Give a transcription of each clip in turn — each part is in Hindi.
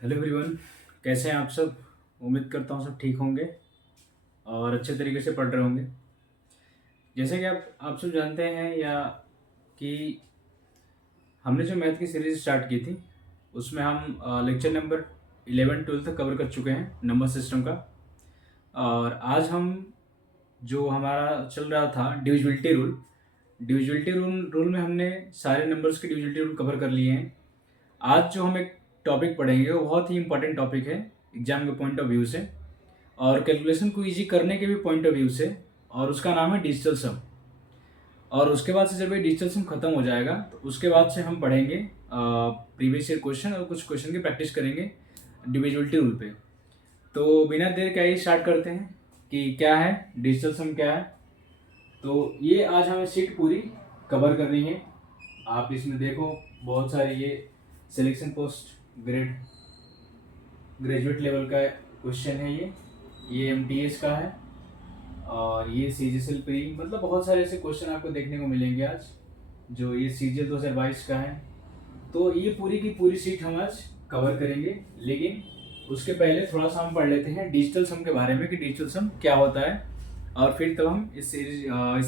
Hello everyone. कैसे हैं आप सब। उम्मीद करता हूँ सब ठीक होंगे और अच्छे तरीके से पढ़ रहे होंगे। जैसे कि आप सब जानते हैं या कि हमने जो मैथ की सीरीज स्टार्ट की थी उसमें हम लेक्चर नंबर 11 12 तक कवर कर चुके हैं नंबर सिस्टम का। और आज हम जो हमारा चल रहा था डिविजिबिलिटी रूल में हमने सारे नंबर्स के डिविजिबिलिटी रूल कवर कर लिए हैं। आज जो हम एक टॉपिक पढ़ेंगे वो बहुत ही इंपॉर्टेंट टॉपिक है एग्जाम के पॉइंट ऑफ व्यू से और कैलकुलेशन को इजी करने के भी पॉइंट ऑफ व्यू से, और उसका नाम है डिजिटल सम। और उसके बाद से जब ये डिजिटल सम खत्म हो जाएगा तो उसके बाद से हम पढ़ेंगे प्रीवियस ईयर क्वेश्चन और कुछ क्वेश्चन की प्रैक्टिस करेंगे डिविजिबिलिटी रूल पे। तो बिना देर के आइए स्टार्ट करते हैं कि क्या है डिजिटल सम, क्या है। तो ये आज हमें सीट पूरी कवर करनी है। आप इसमें देखो बहुत सारी ये सिलेक्शन पोस्ट ग्रेजुएट लेवल का क्वेश्चन है। ये एमटीएस का है और ये सीजीएल प्री, मतलब बहुत सारे ऐसे क्वेश्चन आपको देखने को मिलेंगे आज। जो ये सीजीएल 2022 का है तो ये पूरी की पूरी सीट हम आज कवर करेंगे। लेकिन उसके पहले थोड़ा सा हम पढ़ लेते हैं डिजिटल सम के बारे में कि डिजिटल सम क्या होता है, और फिर तब हम इस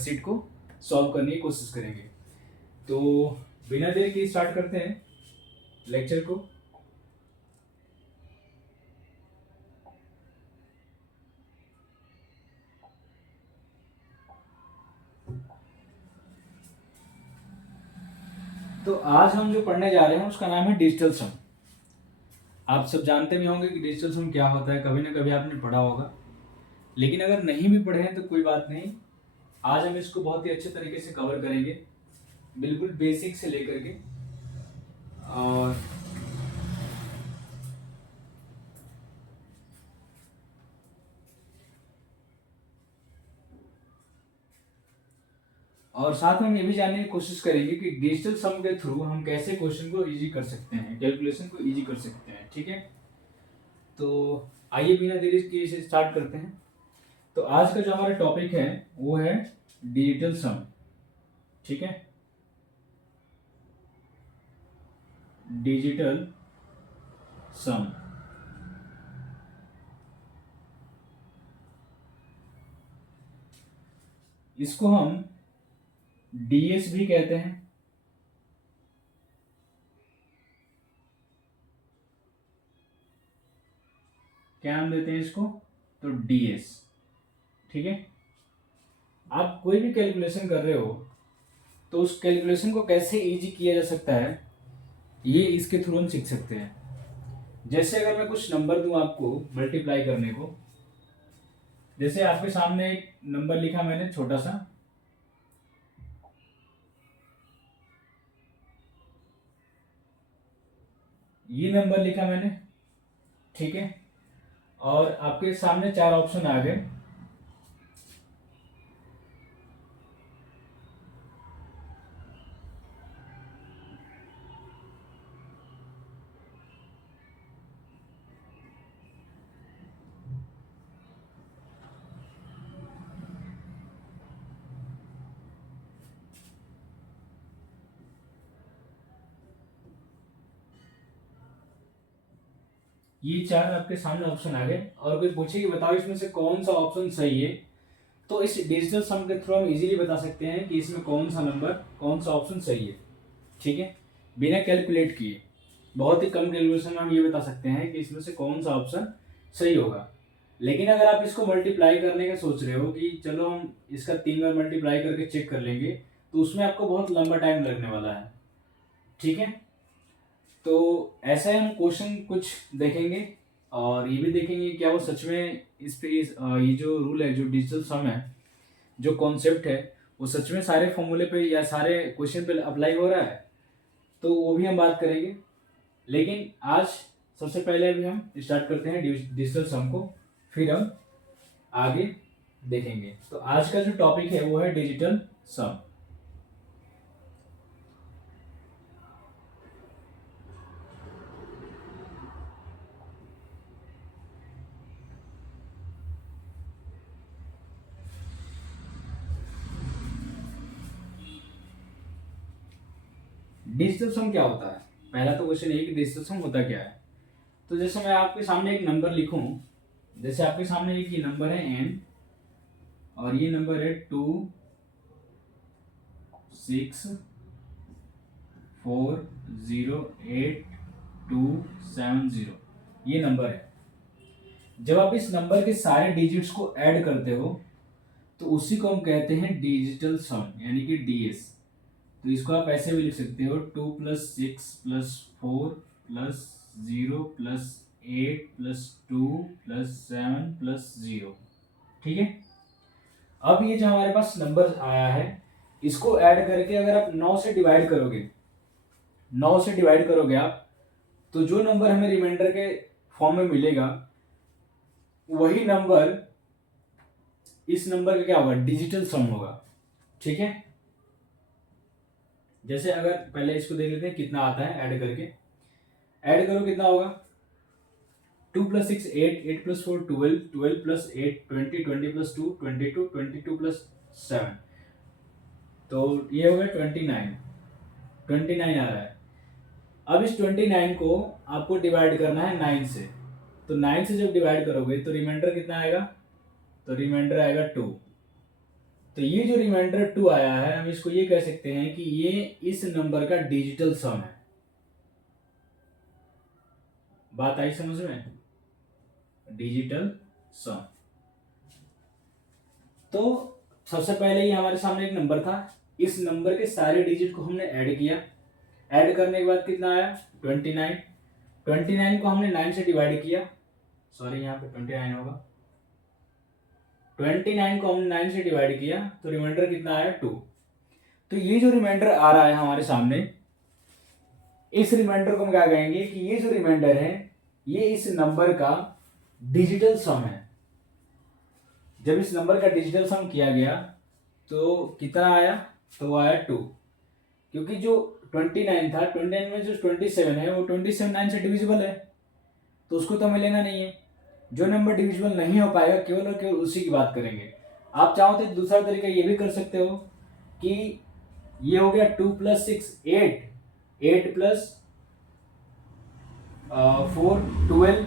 सीट को सॉल्व करने की कोशिश करेंगे। तो बिना देर के स्टार्ट करते हैं लेक्चर को। तो आज हम जो पढ़ने जा रहे हैं उसका नाम है डिजिटल सम। आप सब जानते भी होंगे कि डिजिटल सम क्या होता है, कभी ना कभी आपने पढ़ा होगा। लेकिन अगर नहीं भी पढ़े हैं तो कोई बात नहीं, आज हम इसको बहुत ही अच्छे तरीके से कवर करेंगे, बिल्कुल बेसिक से लेकर के। और और साथ में हम ये भी जानने की कोशिश करेंगे कि डिजिटल सम के थ्रू हम कैसे क्वेश्चन को इजी कर सकते हैं, कैलकुलेशन को इजी कर सकते हैं। ठीक है, तो आइए बिना देरी के इसे स्टार्ट करते हैं। तो आज का जो हमारा टॉपिक है वो है डिजिटल सम। ठीक है, डिजिटल सम। इसको हम डीएस भी कहते हैं। क्या नाम देते हैं इसको? तो डीएस। ठीक है, आप कोई भी कैलकुलेशन कर रहे हो तो उस कैलकुलेशन को कैसे इजी किया जा सकता है ये इसके थ्रू हम सीख सकते हैं। जैसे अगर मैं कुछ नंबर दूं आपको मल्टीप्लाई करने को, जैसे आपके सामने एक नंबर लिखा मैंने छोटा सा, ये नंबर लिखा मैंने। ठीक है, और आपके सामने चार ऑप्शन आ गए। ये चार आपके सामने ऑप्शन आ गए और कोई पूछे कि बताओ इसमें से कौन सा ऑप्शन सही है, तो इस डिजिटल सम के थ्रू हम इजीली बता सकते हैं कि इसमें कौन सा नंबर, कौन सा ऑप्शन सही है। ठीक है, बिना कैलकुलेट किए, बहुत ही कम कैलकुलेशन में हम ये बता सकते हैं कि इसमें से कौन सा ऑप्शन सही होगा। लेकिन अगर आप इसको मल्टीप्लाई करने का सोच रहे हो कि चलो हम इसका 3 बार मल्टीप्लाई करके चेक कर लेंगे, तो उसमें आपको बहुत लंबा टाइम लगने वाला है। ठीक है, तो ऐसा हम क्वेश्चन कुछ देखेंगे और ये भी देखेंगे क्या वो सच में इस पे ये जो रूल है, जो डिजिटल सम है, जो कॉन्सेप्ट है, वो सच में सारे फॉर्मूले पे या सारे क्वेश्चन पे अप्लाई हो रहा है, तो वो भी हम बात करेंगे। लेकिन आज सबसे पहले अभी हम स्टार्ट करते हैं डिजिटल सम को, फिर हम आगे देखेंगे। तो आज का जो टॉपिक है वो है डिजिटल सम। डिजिटल सम क्या होता है? पहला तो क्वेश्चन ये कि डिजिटल सम होता क्या है। तो जैसे मैं आपके सामने एक नंबर लिखूं, जैसे आपके सामने एक ये नंबर है n और ये नंबर है 2 6 4 0 8 2 7 0, ये नंबर है। जब आप इस नंबर के सारे डिजिट्स को ऐड करते हो तो उसी को हम कहते हैं डिजिटल सम, यानी कि डीएस। तो इसको आप ऐसे भी लिख सकते हो 2 + 6 + 4 + 0 + 8 + 2 + 7 + 0। ठीक है। अब ये जो हमारे पास नंबर आया है, इसको ऐड करके अगर आप 9 से डिवाइड करोगे, 9 से डिवाइड करोगे आप, तो जो नंबर हमें रिमाइंडर के फॉर्म में मिलेगा वही नंबर इस नंबर का क्या होगा, डिजिटल सम होगा। ठीक है। जैसे अगर पहले इसको देख लेते हैं कितना आता है, ऐड करके ऐड करो कितना होगा, 2 + 6 8 8 + 4 12 12 + 8 20 20 + 2 22 22 + 7, तो ये हो गया 29 आ रहा है। अब इस 29 को आपको डिवाइड करना है 9 से, तो 9 से जब डिवाइड करोगे तो रिमाइंडर कितना आएगा, तो रिमाइंडर आएगा 2। तो ये जो रिमाइंडर 2 आया है, हम इसको ये कह सकते हैं कि ये इस नंबर का डिजिटल सम है। बात आई समझ में, डिजिटल सम। तो सबसे पहले ये हमारे सामने एक नंबर था, इस नंबर के सारे डिजिट को हमने ऐड किया, ऐड करने के बाद कितना आया 29। 29 को हमने 9 से डिवाइड किया, सॉरी यहाँ पे 29 होगा, 29 को हमने 9 से डिवाइड किया तो रिमाइंडर कितना आया 2। तो ये जो रिमाइंडर आ रहा है हमारे सामने, इस रिमाइंडर को हम क्या कहेंगे कि ये जो रिमाइंडर है ये इस नंबर का डिजिटल सम है। जब इस नंबर का डिजिटल सम किया गया तो कितना आया, तो आया 2, क्योंकि जो 29 था, 29 में जो 27 है वो 27 9 से डिविजिबल है, तो उसको तो हमें लेना नहीं है। जो नंबर डिविजिबल नहीं हो पाएगा केवल और केवल उसी की बात करेंगे। आप चाहो तो दूसरा तरीका ये भी कर सकते हो कि ये हो गया 2 + 6 8 8 + 4 12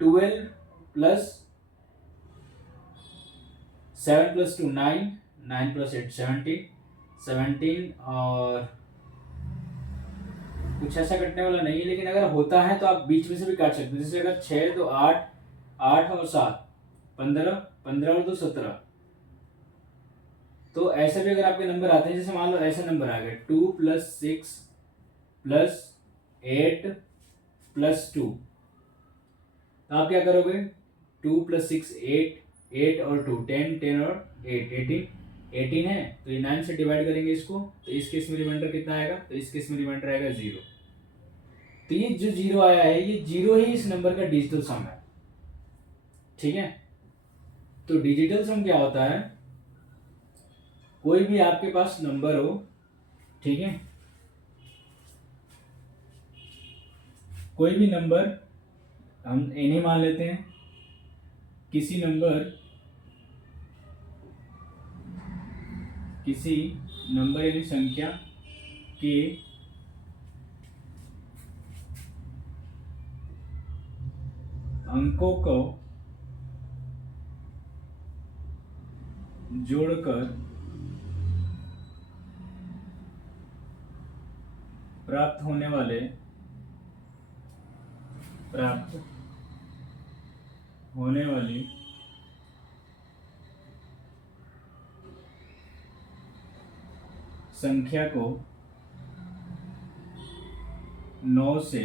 12 + 7 + 2 9 9 + 8 17 17, और कुछ ऐसा कटने वाला नहीं है, लेकिन अगर होता है तो आप बीच में से भी काट सकते हैं। जैसे अगर 6 तो 8 8 और 7 15 15 और 2 17, तो ऐसे भी अगर आपके नंबर आते हैं, जैसे मान लो ऐसे नंबर आ गए 2 + 6 + 8 + 2, तो आप क्या करोगे 2 + 6 8 8 और 2 10 10 और 8 18 है, तो ये 9 से डिवाइड करेंगे इसको, तो इस केस में रिमाइंडर कितना आएगा, तो इस केस में रिमाइंडर आएगा 0। तो ये जो 0 आया है ये 0 ही इस नंबर का डिजिटल सम है। ठीक है। तो डिजिटल सम क्या होता है, कोई भी आपके पास नंबर हो, ठीक है, कोई भी नंबर हम इन्हें मान लेते हैं, किसी नंबर यानी संख्या के अंकों को जोड़कर प्राप्त होने वाली संख्या को 9 से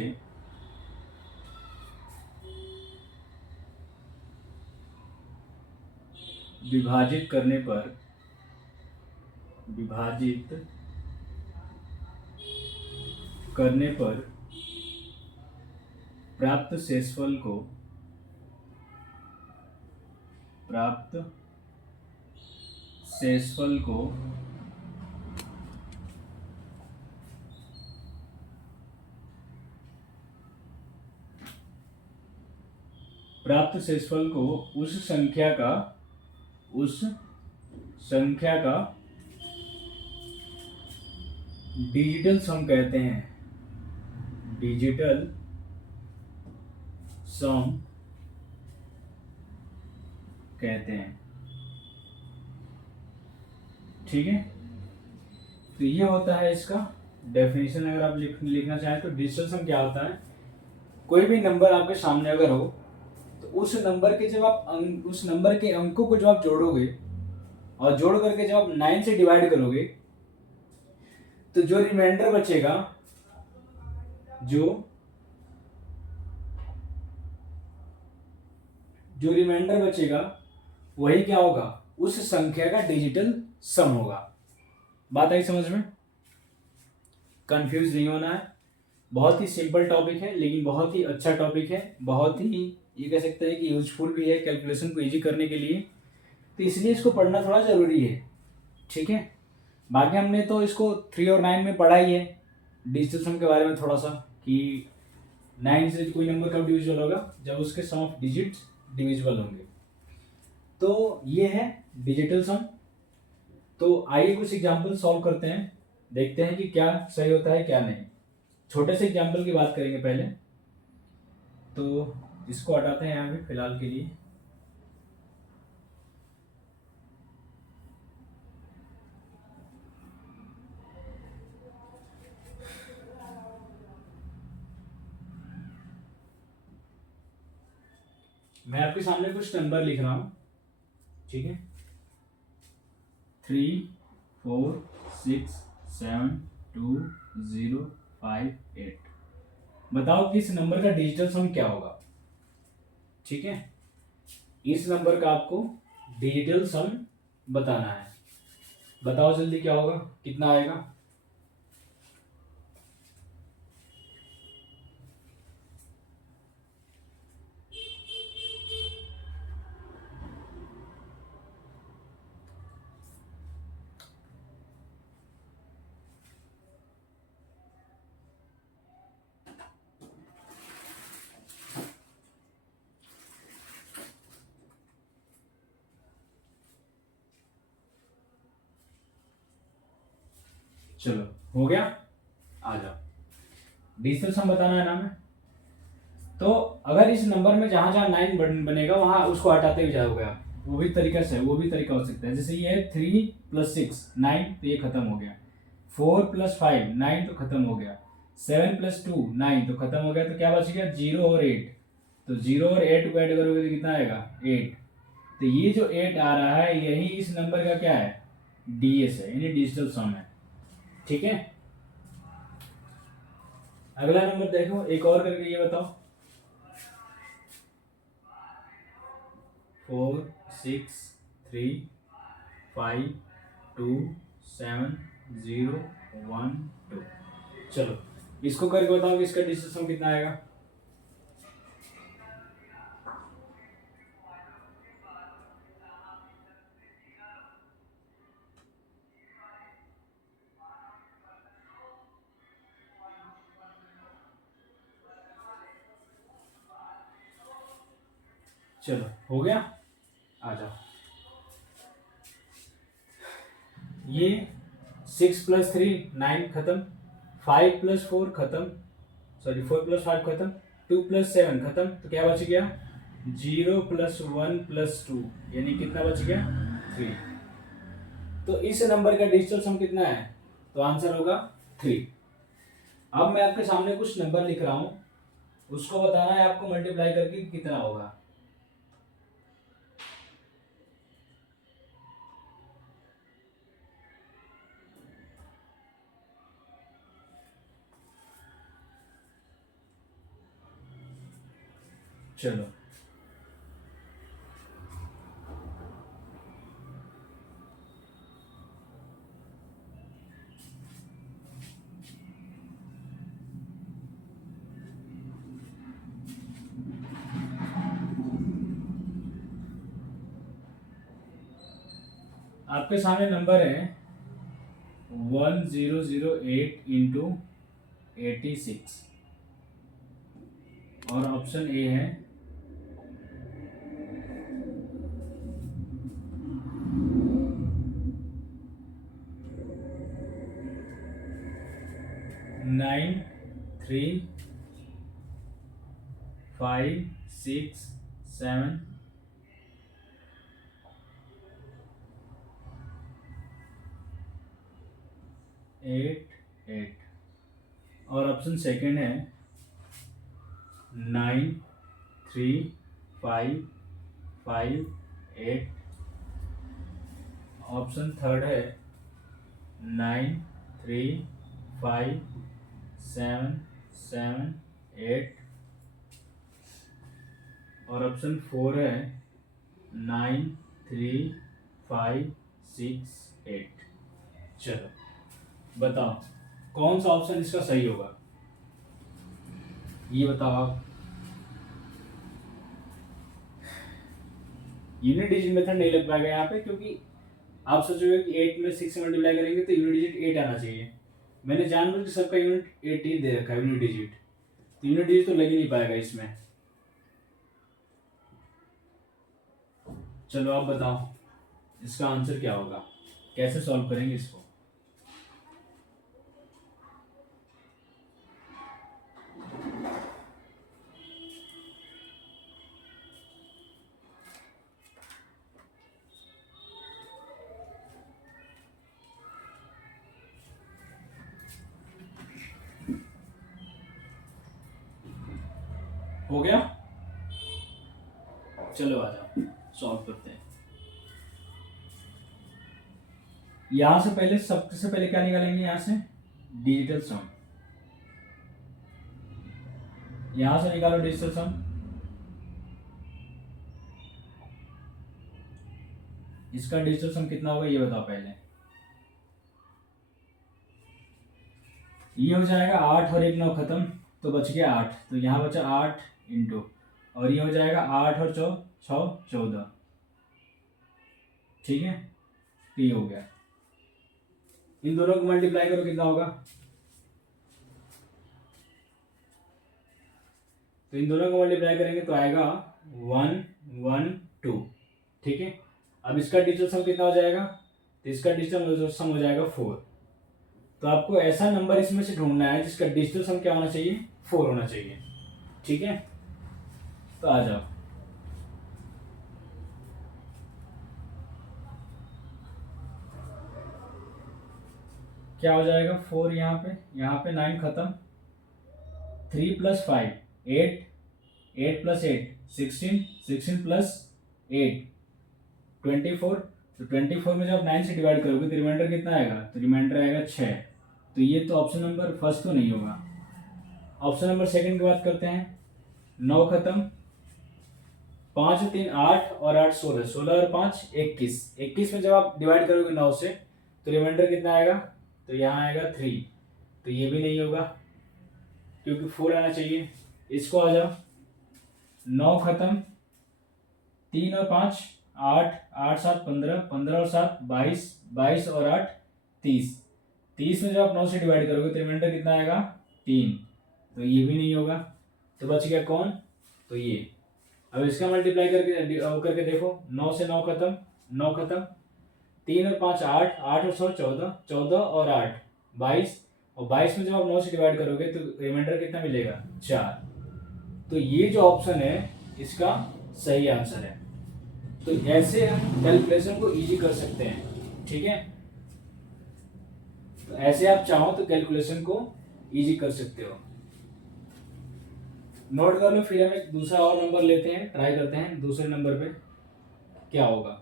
विभाजित करने पर प्राप्त शेषफल को प्राप्त शेषफल को उस संख्या का डिजिटल सम कहते हैं, डिजिटल सम कहते हैं। ठीक है, तो ये होता है इसका डेफिनेशन। अगर आप लिखना चाहें तो डिजिटल सम क्या होता है, कोई भी नंबर आपके सामने अगर हो तो उस नंबर के जब आप उस नंबर के अंकों को जब आप जोड़ोगे और जोड़ करके जब आप 9 से डिवाइड करोगे तो जो रिमाइंडर बचेगा, जो रिमाइंडर बचेगा वही क्या होगा, उस संख्या का डिजिटल सम होगा। बात आई समझ में? कंफ्यूज नहीं होना है। बहुत ही सिंपल टॉपिक है लेकिन बहुत ही अच्छा टॉपिक है, बहुत ही ये कह सकते हैं कि यूजफुल भी है कैलकुलेशन को इजी करने के लिए, तो इसलिए इसको पढ़ना थोड़ा ज़रूरी है। ठीक है, बाकी हमने तो इसको 3 और 9 में पढ़ा ही है डिजिटल सम के बारे में थोड़ा सा, कि 9 से कोई नंबर कब डिविजिबल होगा, जब उसके सम ऑफ डिजिट्स डिविजिबल होंगे। तो ये है डिजिटल सम। तो आइए कुछ एग्जाम्पल सॉल्व करते हैं, देखते हैं कि क्या सही होता है क्या नहीं। छोटे से एग्जाम्पल की बात करेंगे पहले, तो इसको हटाते हैं यहाँ पे फिलहाल के लिए। मैं आपके सामने कुछ नंबर लिख रहा हूं, ठीक है, 3 4 6 7 2 0 5 8। बताओ कि इस नंबर का डिजिटल सम क्या होगा। ठीक है, इस नंबर का आपको डिजिटल सम बताना है। बताओ जल्दी क्या होगा, कितना आएगा। चलो हो गया, आ जाओ। डिजिटल सम बताना है ना हमें। तो अगर इस नंबर में जहां जहां 9 बनेगा वहां उसको हटाते हुए जाओगे आप, वो भी तरीका से, वो भी तरीका हो सकता है। जैसे ये 3 + 6 9, तो ये खत्म हो गया। 4 + 5 9, तो खत्म हो गया। 7 + 2 9, तो खत्म हो गया। तो क्या बच गया, 0 और 8। तो 0 और 8 को ऐड करोगे तो कितना आएगा, 8। तो ये जो 8 आ रहा है यही इस नंबर का क्या है, डीएस है, यानी डिजिटल सम है। ठीक है, अगला नंबर देखो, एक और करके ये बताओ। 4 6 3 5 2 7 0 1 2। चलो इसको करके बताओ कि इसका डिजिटल सम कितना आएगा। चलो हो गया, आ जाओ। ये 6 + 3 9 खत्म, 5 + 4 खत्म, सॉरी 4 + 5 खत्म, 2 + 7 खत्म। तो क्या बच गया, 0 + 1 + 2, यानी कितना बच गया, 3। तो इस नंबर का डिजिटल सम कितना है, तो आंसर होगा 3। अब मैं आपके सामने कुछ नंबर लिख रहा हूं, उसको बताना है आपको मल्टीप्लाई करके कितना होगा। चलो आपके सामने नंबर है 1008 इंटू 86, और ऑप्शन ए है 9 3 5 6 7 8 8 और ऑप्शन सेकंड है 9 3 5 5 8। ऑप्शन थर्ड है 9 3 5 7 7 8 और ऑप्शन फोर है 9 3 5 6 8। चलो बताओ कौन सा ऑप्शन इसका सही होगा, ये बताओ आप। यूनिट डिजिट मेथड नहीं लग पाएगा यहाँ पे, क्योंकि आप सोचोगे कि 8 में 6 मल्टीप्लाई करेंगे तो यूनिट डिजिट 8 आना चाहिए। मैंने जानबूझ के सबका यूनिट 8 ही दे रखा है यूनिट डिजिट, तो यूनिट डिजिट तो लग ही नहीं पाएगा इसमें। चलो आप बताओ इसका आंसर क्या होगा, कैसे सॉल्व करेंगे इसको। हो गया, चलो आ जाओ सॉल्व करते हैं। यहां से पहले सबसे पहले क्या निकालेंगे, यहां से डिजिटल सम, यहां से निकालो डिजिटल सम। इसका डिजिटल सम कितना होगा ये बताओ पहले। ये हो जाएगा 8 और 1 9 खत्म, तो बच गया 8, तो यहाँ बचा 8 इंटू, और ये हो जाएगा 8 और 6 14। ठीक है, तो ये हो गया। इन दोनों को मल्टीप्लाई करो कितना होगा, तो इन दोनों को मल्टीप्लाई करेंगे तो आएगा 1 1 2। ठीक है, अब इसका डिजिटल सम कितना हो जाएगा, तो इसका डिजिटल सम हो जाएगा 4। तो आपको ऐसा नंबर इसमें से ढूंढना है जिसका डिजिटल सम क्या होना चाहिए, 4 होना चाहिए। ठीक है, तो आ जाओ। क्या हो जाएगा 4, यहाँ पे 9 खत्म, 3 + 5 8, 8 + 8 16, 16 + 8 24। तो 24 में जब आप 9 से डिवाइड करोगे तो रिमाइंडर कितना आएगा, तो रिमाइंडर आएगा 6। तो ये तो ऑप्शन नंबर फर्स्ट तो नहीं होगा। ऑप्शन नंबर सेकंड की बात करते हैं। 9 खत्म, 5 और 3 8 और 8 16, 16 और 5 21। 21 में जब आप डिवाइड करोगे 9 से तो रिमाइंडर कितना आएगा, तो यहाँ आएगा 3। तो ये भी नहीं होगा क्योंकि 4 आना चाहिए। इसको आ जाओ, 9 खत्म, 3 और 5 8, 8 7 15, 15 और 7 22, 22 और 8 30। 30 में जब आप 9 से डिवाइड करोगे तो रिमाइंडर कितना आएगा, 3। तो ये भी नहीं होगा, तो बच गया कौन, तो ये। अब इसका मल्टीप्लाई करके देखो, 9 से 9 खत्म, 9 खत्म, 3 और 5 8, 8 और 6 14, 14 और 8 22, और 22 में जब आप 9 से डिवाइड करोगे तो रिमाइंडर कितना मिलेगा, 4। तो ये जो ऑप्शन है इसका सही आंसर है। तो ऐसे हम कैलकुलेशन को इजी कर सकते हैं। ठीक है, तो ऐसे आप चाहो तो कैलकुलेशन को इजी कर सकते हो। नोट कर लो, फिर हम एक दूसरा और नंबर लेते हैं, ट्राई करते हैं दूसरे नंबर पे क्या होगा।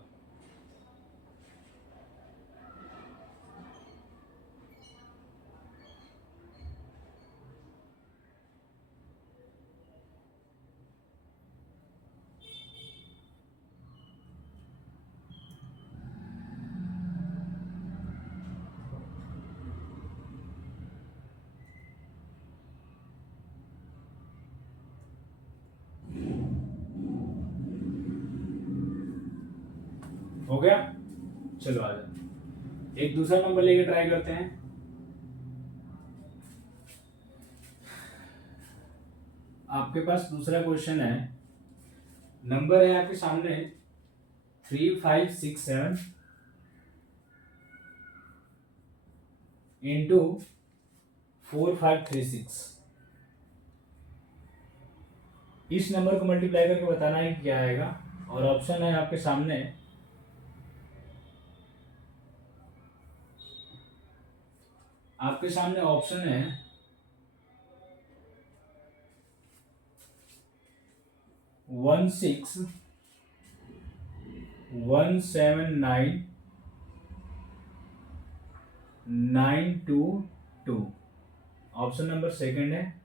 हो गया, चलो आ जाओ एक दूसरा नंबर लेके ट्राई करते हैं। आपके पास दूसरा क्वेश्चन है, नंबर है आपके सामने 3 5 6 7 इंटू 4 5 3 6। इस नंबर को मल्टीप्लाई करके बताना है कि क्या आएगा। और ऑप्शन है आपके सामने, ऑप्शन है 16179 922। ऑप्शन नंबर सेकंड है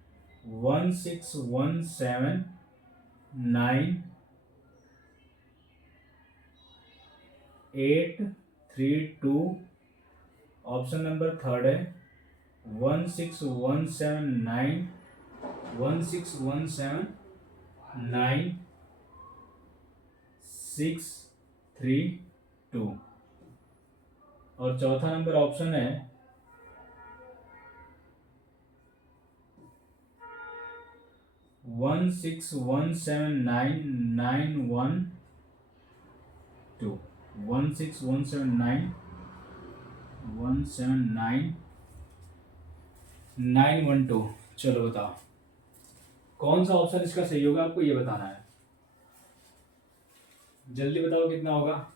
16179 832। ऑप्शन नंबर थर्ड है 16179 632। और चौथा नंबर ऑप्शन है 16179 912। 16179 चलो बताओ कौन सा ऑप्शन इसका सही होगा, आपको ये बताना है। जल्दी बताओ कितना होगा।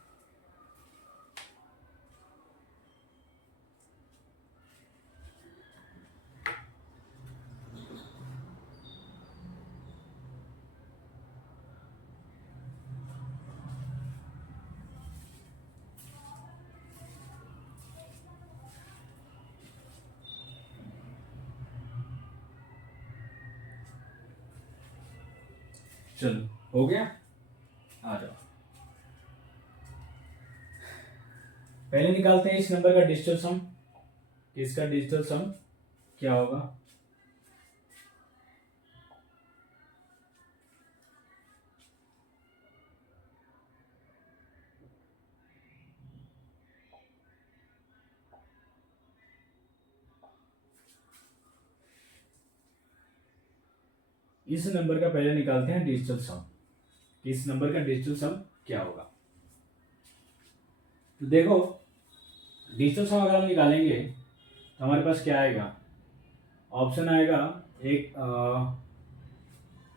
चलो हो गया, आ जाओ। पहले निकालते हैं इस नंबर का डिजिटल सम। इसका डिजिटल सम क्या होगा। इस नंबर का पहले निकालते हैं डिजिटल सम। इस नंबर का डिजिटल सम क्या होगा। तो देखो डिजिटल सम अगर हम निकालेंगे तो हमारे पास क्या आएगा, ऑप्शन आएगा एक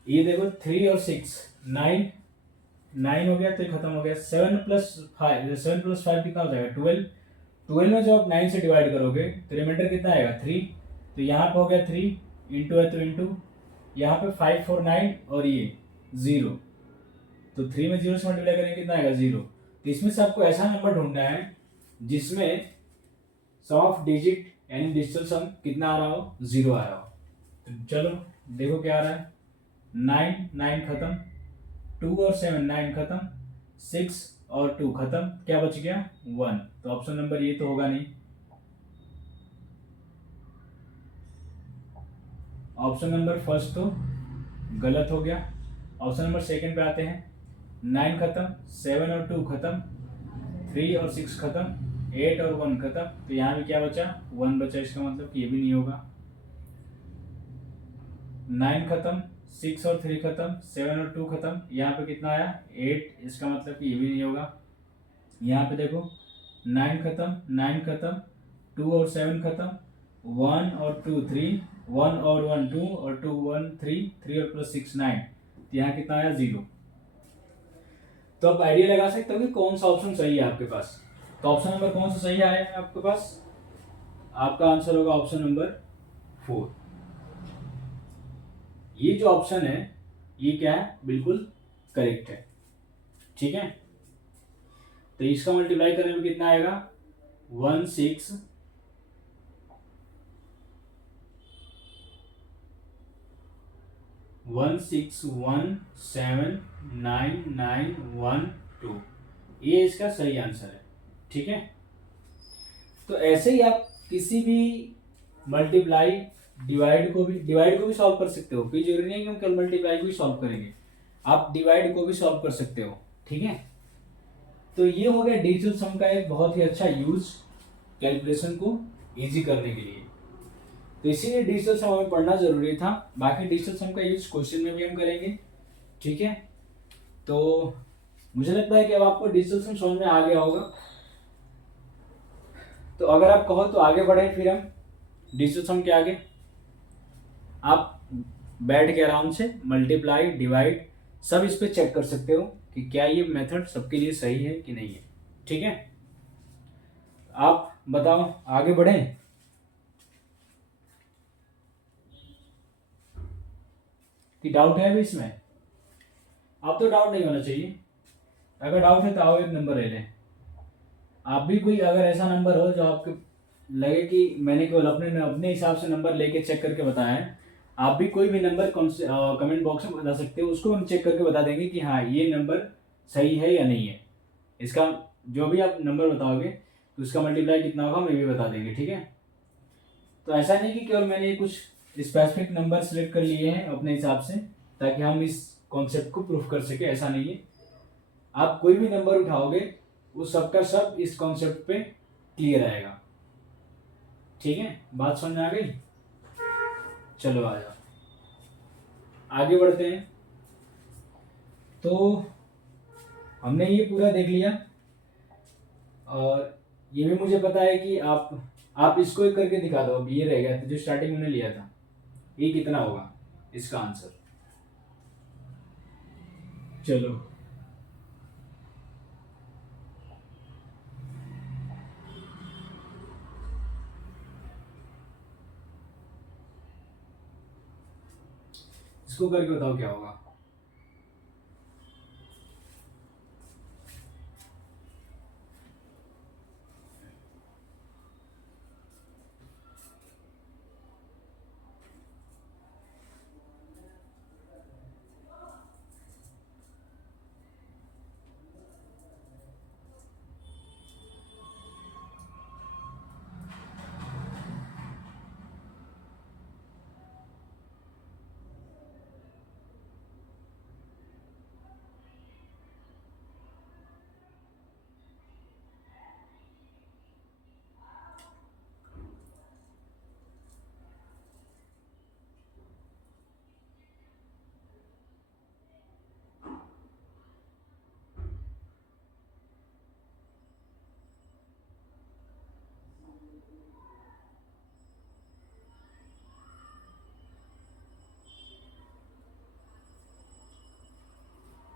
ये देखो 3 और 6 9 9 हो गया तो खत्म हो गया। 7 + 5 कितना हो जाएगा 12। 12 में जब आप 9 से डिवाइड करोगे तो रिमाइंडर कितना आएगा 3। तो यहाँ पे हो गया 3 इंटू है तो इंटू, यहाँ पे 5 4 9 और ये 0। तो 3 में 0 से मल्टीप्लाई करेंगे कितना आएगा 0। तो इसमें से आपको ऐसा नंबर ढूंढना है जिसमें सम ऑफ डिजिट यानी डिजिटल सम कितना आ रहा हो 0 आ रहा हो। तो चलो देखो क्या आ रहा है 9 9 खत्म, 2 और 7 9 खत्म, 6 और 2 खत्म, क्या बच गया 1। तो ऑप्शन नंबर ये तो होगा नहीं। ऑप्शन नंबर फर्स्ट तो गलत हो गया। ऑप्शन नंबर सेकंड पे आते हैं 9 खत्म, 7 और 2 खत्म, 3 और 6 खत्म, 8 और 1 खत्म। तो यहाँ भी क्या बचा 1 बचा, इसका मतलब कि ये भी नहीं होगा। 9 खत्म, 6 और 3 खत्म, 7 और 2 खत्म, यहाँ पे कितना आया 8, इसका मतलब कि ये भी नहीं होगा। यहाँ पे देखो 9 खत्म, 9 खत्म, 2 और 7 खत्म, 1 और 2 3, 1 और 1 2 और 2 1 3, 3 और प्लस 6 9। तो यहाँ कितना आया 0। तो आप आइडिया लगा सकते हो कि कौन सा ऑप्शन सही है आपके पास। तो ऑप्शन नंबर कौन सा सही आया है आपके पास, आपका आंसर होगा ऑप्शन नंबर 4। ये जो ऑप्शन है ये क्या है बिल्कुल करेक्ट है। ठीक है, तो इसका मल्टीप्लाई करने में कितना आएगा 1617991 ये इसका सही आंसर है। ठीक है, तो ऐसे ही आप किसी भी मल्टीप्लाई डिवाइड को भी सॉल्व कर सकते हो। कोई जरूरी नहीं कि हम केवल मल्टीप्लाई को ही सॉल्व करेंगे, आप डिवाइड को भी सॉल्व कर सकते हो। ठीक है, तो ये हो गया डिजिटल सम का एक बहुत ही अच्छा यूज कैलकुलेशन को इजी करने के लिए। तो इसीलिए डिजिटल सम हमें पढ़ना जरूरी था। बाकी डिजिटल सम का यूज क्वेश्चन में भी हम करेंगे। ठीक है, तो मुझे लगता है कि अब आपको डिजिटल सम समझ में आ गया होगा। तो अगर आप कहो तो आगे बढ़े फिर हम डिजिटल सम के आगे। आप बैठ के आराम से मल्टीप्लाई डिवाइड सब इस पे चेक कर सकते हो कि क्या ये मेथड सबके लिए सही है कि नहीं है। ठीक है, आप बताओ आगे बढ़ें। कि डाउट है अभी इसमें? आप तो डाउट नहीं होना चाहिए। अगर डाउट है तो आओ एक नंबर ले लें। आप भी कोई अगर ऐसा नंबर हो जो आपको लगे कि मैंने केवल अपने अपने हिसाब से नंबर लेके चेक करके बताया है, आप भी कोई भी नंबर कमेंट बॉक्स में बता सकते हो, उसको हम चेक करके बता देंगे कि हाँ ये नंबर सही है या नहीं है। इसका जो भी आप नंबर बताओगे तो उसका मल्टीप्लाई कितना होगा मैं भी बता देंगे। ठीक है, तो ऐसा नहीं कि केवल मैंने कुछ स्पेसिफिक नंबर सेलेक्ट कर लिए हैं अपने हिसाब से ताकि हम इस कॉन्सेप्ट को प्रूफ कर सके, ऐसा नहीं है। आप कोई भी नंबर उठाओगे वो सबका सब इस कॉन्सेप्ट पे क्लियर आएगा। ठीक है, बात समझ में आ गई? चलो आ जाओ आगे बढ़ते हैं। तो हमने ये पूरा देख लिया और ये भी मुझे पता है कि आप इसको एक करके दिखा दो। अब ये रह गया था जो स्टार्टिंग में लिया था, ये कितना होगा इसका आंसर। चलो इसको करके बताओ क्या होगा।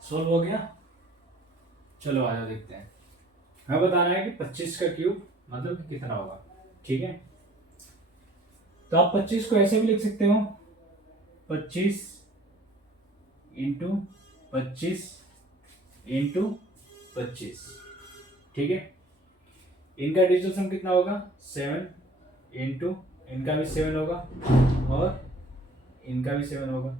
सोल्व हो गया? चलो आ जाओ देखते हैं। हमें बताना है कि 25 का क्यूब मतलब कि कितना होगा। ठीक है, तो आप 25 को ऐसे भी लिख सकते हो, 25 इंटू 25 इंटू 25। ठीक है, इनका डिजिटल सम कितना होगा 7 इंटू इनका भी 7 होगा और इनका भी 7 होगा।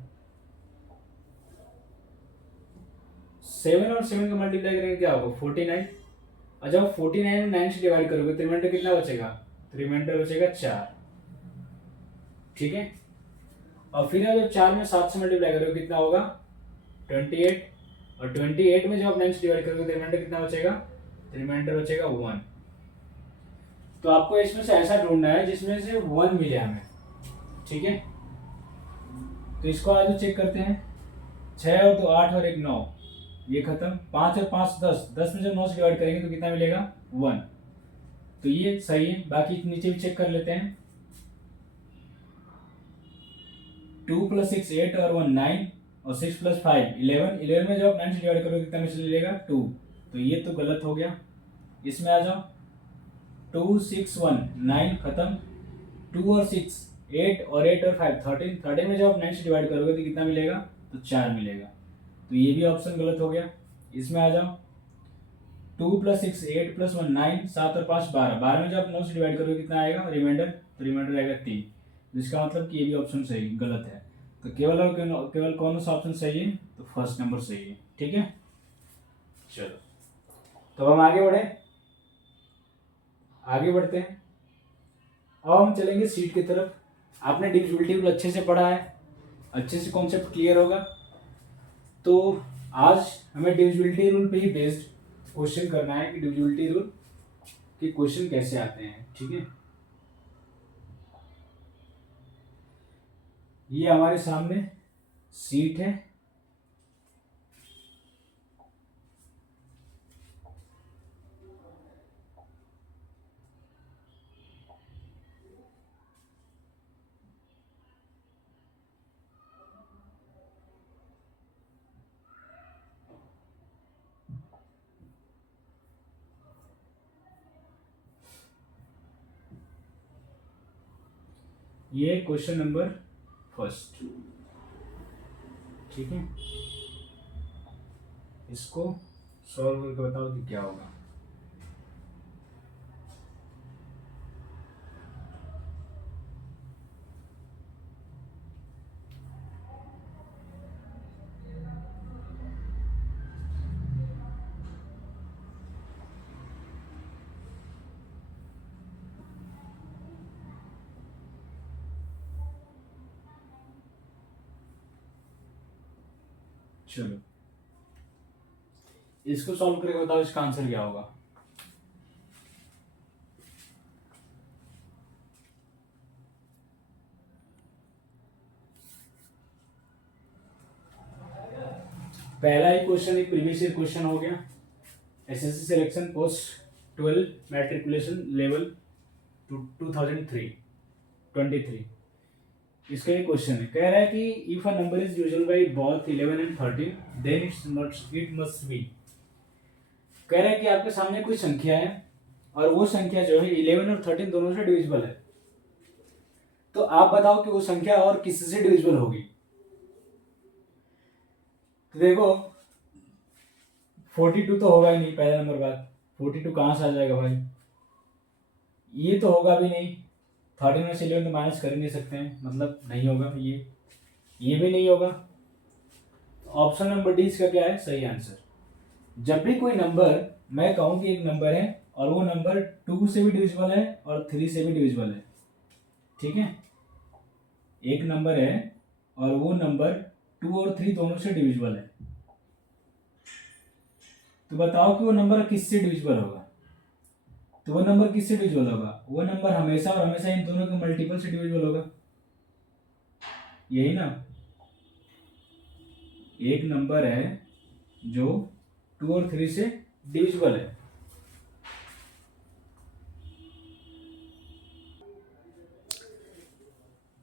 7 और 7 का मल्टीप्लाई करेंगे क्या होगा 49। और जब 49 में 9 से डिवाइड करोगे तो रिमाइंडर कितना बचेगा, तो रिमाइंडर बचेगा 4। ठीक है, और फिर जब 4 में 7 से मल्टीप्लाई करोगे कितना होगा 28। और 28 में जब आप 9 से डिवाइड करोगे तो रिमाइंडर कितना बचेगा, रिमाइंडर बचेगा 1। तो आपको इसमें से ऐसा ढूंढना है जिसमें से 1 मिले हमें। ठीक है, तो इसको आज चेक करते हैं। 6 और 2 8 और 1 9, ये खत्म। 5 और 5 10, 10 में जब 9 से डिवाइड करेंगे तो कितना मिलेगा 1। तो ये सही है। बाकी नीचे भी चेक कर लेते हैं। 2 + 6 8 और 1 9 और 6 + 5 11। 11 में जब आप 9 से डिवाइड करोगे कितना में से मिलेगा 2। तो ये तो गलत हो गया। इसमें आ जाओ। 2 6 1 9 खत्म। 2 और 6 8 और 8 और 5 13। 13 में जब आप 9 से डिवाइड करोगे तो कितना मिलेगा, तो 4 मिलेगा। तो ये भी ऑप्शन गलत हो गया। इसमें आ जाओ। 2 + 6 8 + 1 9 7 और 5 12। 12 में जब आप 9 से डिवाइड करोगे कितना आएगा रिमाइंडर, तो रिमाइंडर आएगा 3। जिसका मतलब कि ये भी ऑप्शन सही गलत है। तो केवल और केवल कौन सा ऑप्शन सही है, तो फर्स्ट नंबर सही है। ठीक है, चलो तो हम आगे बढ़े, आगे बढ़ते हैं। अब हम चलेंगे सीट की तरफ। आपने डिविजिबिलिटी रूल अच्छे से पढ़ा है, अच्छे से कॉन्सेप्ट क्लियर होगा। तो आज हमें डिविजिबिलिटी रूल पे ही बेस्ड क्वेश्चन करना है कि डिविजिबिलिटी रूल के क्वेश्चन कैसे आते हैं। ठीक है, ये हमारे सामने सीट है। ये क्वेश्चन नंबर फर्स्ट, ठीक है। इसको सॉल्व करके बताओ कि क्या होगा। चलो इसको सॉल्व करके बताओ इसका आंसर क्या होगा। पहला ही क्वेश्चन एक प्रीवियस ईयर क्वेश्चन हो गया, SSC selection post 12 matriculation level 2023। इसका ये क्वेश्चन है, कह रहा है कि if a number is usual by both 11 and 13 then it must be. कह रहा है कि आपके सामने कोई संख्या है और वो संख्या जो है 11 और 13 दोनों से डिविजिबल है, तो आप बताओ कि वो संख्या और किससे डिविजिबल होगी। तो देखो 42 तो होगा ही नहीं, पहला नंबर बात 42 कहाँ से आ जाएगा भाई, ये तो होगा भी नहीं, 13 में से 11 तो माइनस कर ही नहीं सकते हैं, मतलब नहीं होगा, ये भी नहीं होगा। ऑप्शन नंबर डी इसका क्या है सही आंसर। जब भी कोई नंबर मैं कहूँ कि एक नंबर है और वो नंबर 2 से भी डिविजिबल है और 3 से भी डिविजिबल है, ठीक है, एक नंबर है और वो नंबर 2 और 3 दोनों से डिविजिबल है, तो बताओ कि वो नंबर किससे डिविजिबल होगा। तो वो नंबर किससे डिविजिबल होगा, वो नंबर हमेशा और हमेशा इन दोनों के मल्टीपल से डिविजिबल होगा, यही ना। एक नंबर है जो 2 और 3 से डिविजिबल है,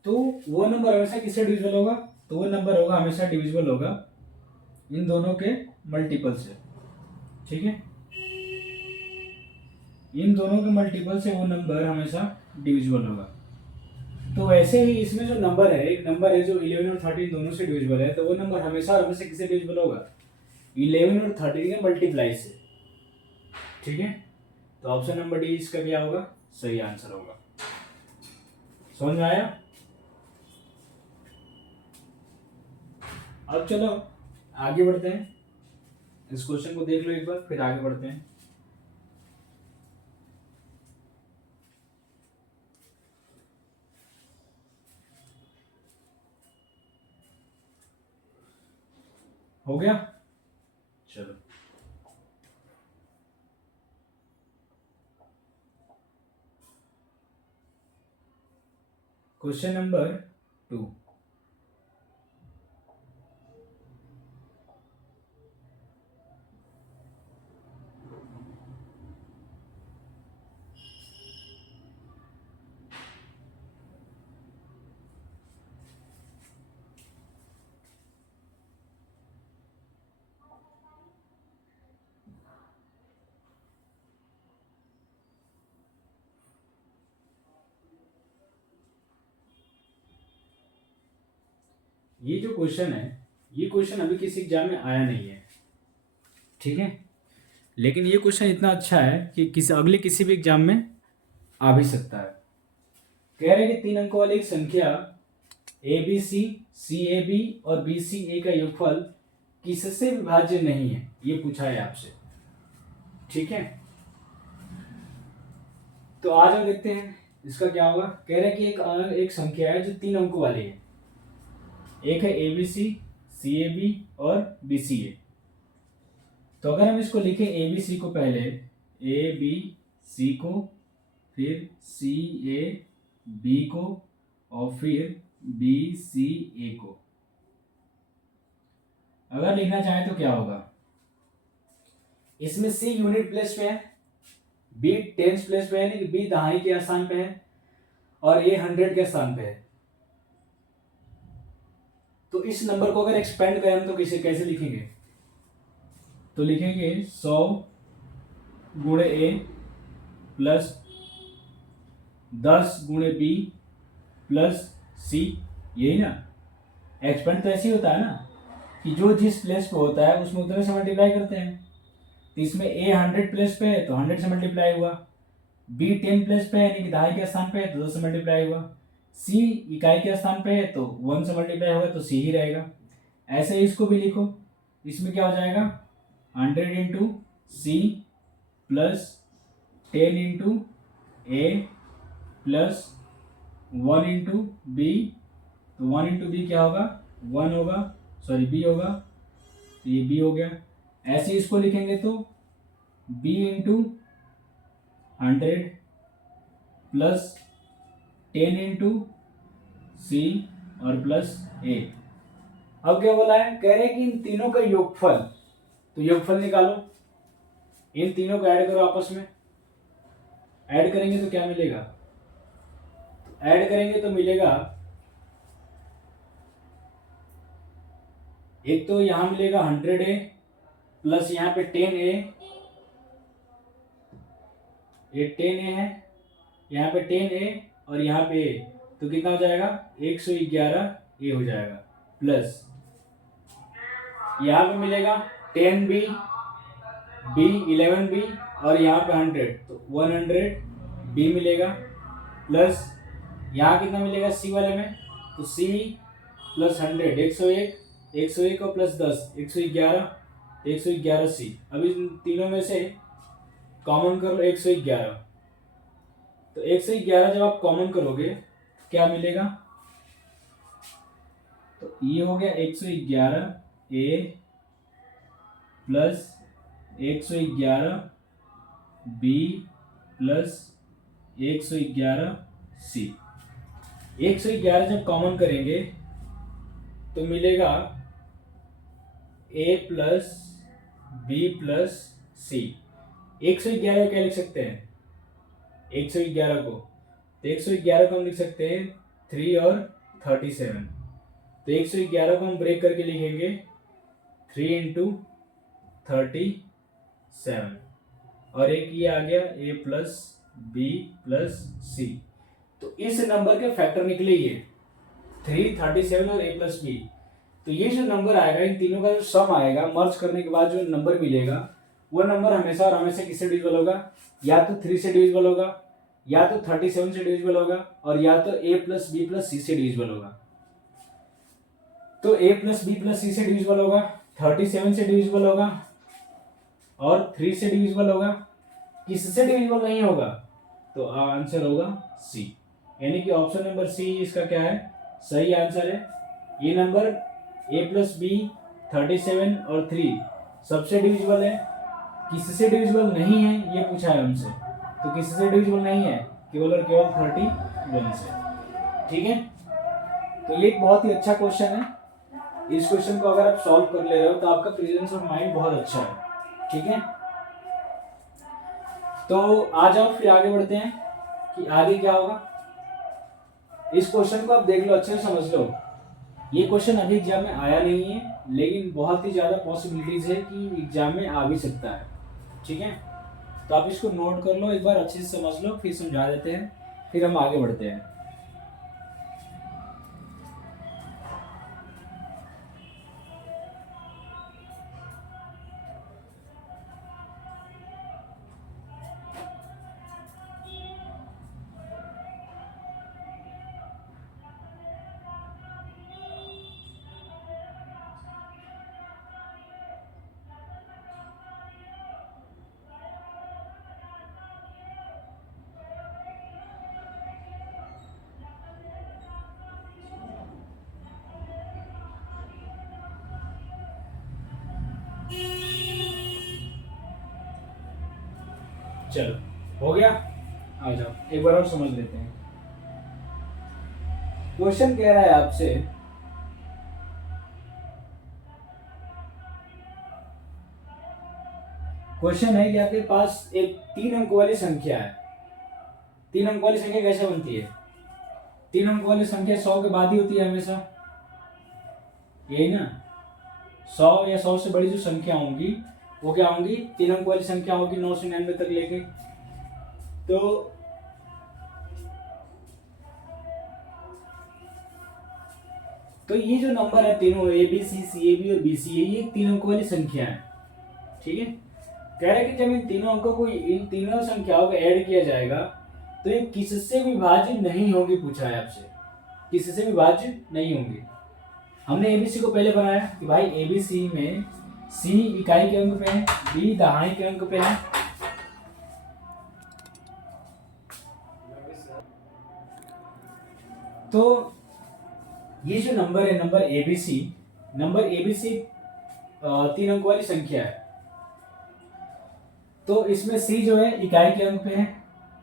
तो वो नंबर हमेशा किससे डिविजिबल होगा, तो वो नंबर होगा हमेशा डिविजिबल होगा इन दोनों के मल्टीपल से, ठीक है, इन दोनों के मल्टीपल से वो नंबर हमेशा डिविजिबल होगा। तो वैसे ही इसमें जो नंबर है, एक नंबर है जो 11 और 13 दोनों से डिविजिबल है, तो वो नंबर हमेशा और हमेशा किससे डिविजिबल होगा, 11 और 13 के मल्टीप्लाई से, ठीक है। तो ऑप्शन नंबर डी इसका क्या होगा सही आंसर होगा। समझ में आया। अब चलो आगे बढ़ते हैं, इस क्वेश्चन को देख लो एक बार फिर आगे बढ़ते हैं। हो गया, चलो क्वेश्चन नंबर 2। ये जो क्वेश्चन है, ये क्वेश्चन अभी किसी एग्जाम में आया नहीं है, ठीक है, लेकिन ये क्वेश्चन इतना अच्छा है कि किसी भी एग्जाम में आ भी सकता है। कह रहे हैं कि 3 अंकों वाली एक संख्या ABC, CAB और BCA का योगफल किससे विभाज्य नहीं है, ये पूछा है आपसे, ठीक है। तो आ जाओ देखते हैं इसका क्या होगा। कह रहे हैं कि एक संख्या है जो 3 अंकों वाली है, एक है ABC, CAB और BCA। तो अगर हम इसको लिखें ABC को पहले, ABC को, फिर CAB को और फिर BCA को, अगर लिखना चाहें तो क्या होगा, इसमें C यूनिट प्लेस पे है, B टेंस प्लेस पे है, यानी कि B दहाई के स्थान पे है और A 100 के स्थान पे है। तो इस नंबर को अगर एक्सपेंड करें हम तो कैसे लिखेंगे, तो लिखेंगे 100 गुणे A प्लस 10 गुणे B प्लस सी, यही ना। एक्सपेंड तो ऐसे ही होता है ना कि जो जिस प्लेस पे होता है उसमें उतने से मल्टीप्लाई करते हैं। तो इसमें ए 100 प्लेस पे है तो 100 से मल्टीप्लाई हुआ, बी 10 प्लेस पे है यानी कि दहाई के स्थान पे है तो 10 से मल्टीप्लाई हुआ, सी इकाई के स्थान पे है तो 1 से मल्टीप्लाई होगा तो सी ही रहेगा। ऐसे ही इसको भी लिखो, इसमें क्या हो जाएगा 100 इंटू सी प्लस 10 इंटू ए प्लस 1 इंटू बी, तो 1 इंटू बी क्या होगा 1 होगा, सॉरी बी होगा, तो ये बी हो गया। ऐसे इसको लिखेंगे तो बी इंटू 100 प्लस 10 इंटू सी और प्लस ए। अब क्या बोला है, कह रहे हैं कि इन तीनों का योगफल, तो योगफल निकालो, इन तीनों को ऐड करो आपस में। ऐड करेंगे तो क्या मिलेगा, ऐड करेंगे तो मिलेगा, एक तो यहां मिलेगा 100A प्लस यहाँ पे 10A, ये 10A है, यहाँ पे 10A और यहाँ पे A, तो कितना हो जाएगा 111A हो जाएगा, प्लस यहाँ पे मिलेगा 10B, B 11B और यहाँ पे 100 तो 100B मिलेगा, प्लस यहाँ कितना मिलेगा C वाले में, तो C प्लस 100 101, 101 और प्लस 10 111, 111C। अब इन तीनों में से कॉमन कर लो 111, तो 111 जब आप कॉमन करोगे क्या मिलेगा, तो ये हो गया 111A plus 111B plus 111C। 111 जब कॉमन करेंगे तो मिलेगा A प्लस बी प्लस सी। 111 क्या लिख सकते हैं, 111 को, तो 111 को हम लिख सकते हैं 3 और 37, तो 111 को हम ब्रेक करके लिखेंगे 3 इंटू 37 और एक ये आ गया A प्लस बी प्लस सी। तो इस नंबर के फैक्टर निकले ये 3, 37 और A प्लस बी। तो ये जो नंबर आएगा, इन तीनों का जो सम आएगा, मर्ज करने के बाद जो नंबर मिलेगा वो नंबर हमेशा और हमेशा किससे डिविजिबल होगा, या तो 3 से डिविजिबल होगा, या तो 37 से डिविजिबल होगा, और या तो A plus B plus C से डिविजिबल होगा। तो A plus B plus C से डिविजिबल होगा, 37 से डिविजिबल होगा और 3 से डिविजिबल होगा। किससे डिविजिबल नहीं होगा, तो आंसर होगा सी, यानी कि ऑप्शन नंबर सी इसका क्या है, सही आंसर है। ये नंबर A प्लस बी 37 और 3 सबसे डिविजिबल है, किससे डिविजिबल नहीं है ये पूछा है हमसे, तो किससे डिविजिबल नहीं है, केवल और केवल 31 से। ठीक है, तो ये एक बहुत ही अच्छा क्वेश्चन है। इस क्वेश्चन को अगर आप सॉल्व कर ले रहे हो तो आपका प्रेजेंस ऑफ माइंड बहुत अच्छा है। ठीक है, तो आ जाओ फिर आगे बढ़ते हैं कि आगे क्या होगा। इस क्वेश्चन को आप देख लो, अच्छे से समझ लो। ये क्वेश्चन अभी एग्जाम में आया नहीं है, लेकिन बहुत ही ज्यादा पॉसिबिलिटीज है कि एग्जाम में आ भी सकता है। ठीक है, तो आप इसको नोट कर लो, एक बार अच्छे से समझ लो, फिर समझा देते हैं, फिर हम आगे बढ़ते हैं। चलो हो गया, आ जाओ एक बार और समझ लेते हैं। क्वेश्चन कह रहा है आपसे, क्वेश्चन है कि आपके पास एक 3 अंक वाली संख्या है। 3 अंक वाली संख्या कैसे बनती है, 3 अंक वाली संख्या 100 के बाद ही होती है हमेशा, यही ना। 100 या 100 से बड़ी जो संख्या होंगी वो क्या होंगी, 3 अंक वाली संख्या होगी 9 से 99 तक लेके। तो तो ये जो नंबर है तीनों A B C, C A B और बी सी ए, ये 3 अंकों वाली संख्या है। ठीक है, कह रहे हैं कि जब इन तीनों अंकों को, इन तीनों संख्याओं को ऐड किया जाएगा तो ये किससे विभाज्य नहीं होगी, पूछा है आपसे, किससे विभाज्य नहीं होंगी। हमने एबीसी को पहले बनाया कि भाई एबीसी में सी इकाई के अंक पे है, बी दहाई के अंक पे है, तो ये जो नंबर है, नंबर एबीसी 3 अंक वाली संख्या है। तो इसमें सी जो है इकाई के अंक पे है,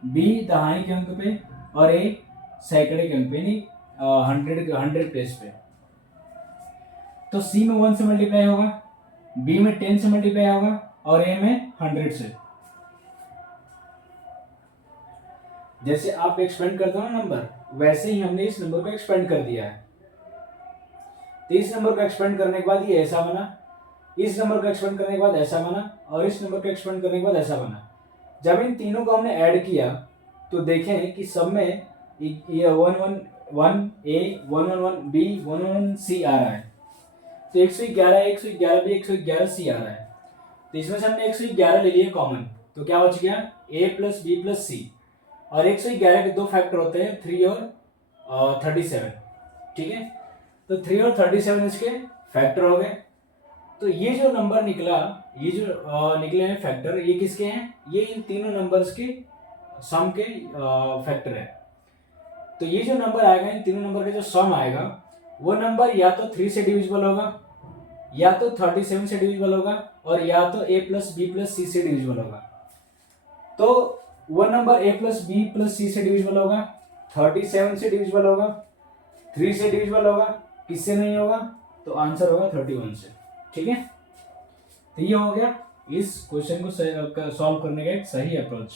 बी दहाई के अंक पे और ए सैकड़े के अंक पे, नहीं 100 प्लेस पे। तो सी में 1 से मल्टीप्लाई होगा, बी में 10 से मल्टीप्लाई होगा और ए में 100 से। जैसे आप एक्सपेंड करते हो ना नंबर, वैसे ही हमने इस नंबर को एक्सपेंड कर दिया है। तो इस नंबर को एक्सपेंड करने के बाद ये ऐसा बना, इस नंबर को एक्सपेंड करने के बाद ऐसा बना और इस नंबर को एक्सपेंड करने के बाद ऐसा बना। जब इन तीनों को हमने ऐड किया तो देखें कि सब में ये 111 ए, 111 बी, 111 सी आ रहा है। तो 111 111 बी, 111 सी आ रहा है। तो इसमें से हमने 111 ले लिए कॉमन, तो क्या बच गया ए प्लस बी प्लस सी। और 111 के 2 फैक्टर होते हैं 3 और 37। ठीक है, तो 3 और 37 इसके फैक्टर हो गए। तो ये जो नंबर निकला, ये जो निकले हैं फैक्टर, ये किसके हैं, ये इन तीनों नंबर्स के सम के फैक्टर है। तो ये जो नंबर आएगा, इन तीनों नंबर का जो सम आएगा, वो नंबर या तो 3 से डिविजिबल होगा, या तो 37 से डिविजिबल होगा, और या तो a plus B plus C से डिविजिबल होगा। तो वो नंबर a plus B plus C से डिविजिबल होगा, 37 से डिविजिबल होगा, 3 से डिविजिबल होगा, किससे नहीं होगा, तो आंसर होगा 31 से। ठीक है, तो ये हो गया इस क्वेश्चन को सॉल्व करने का एक सही अप्रोच।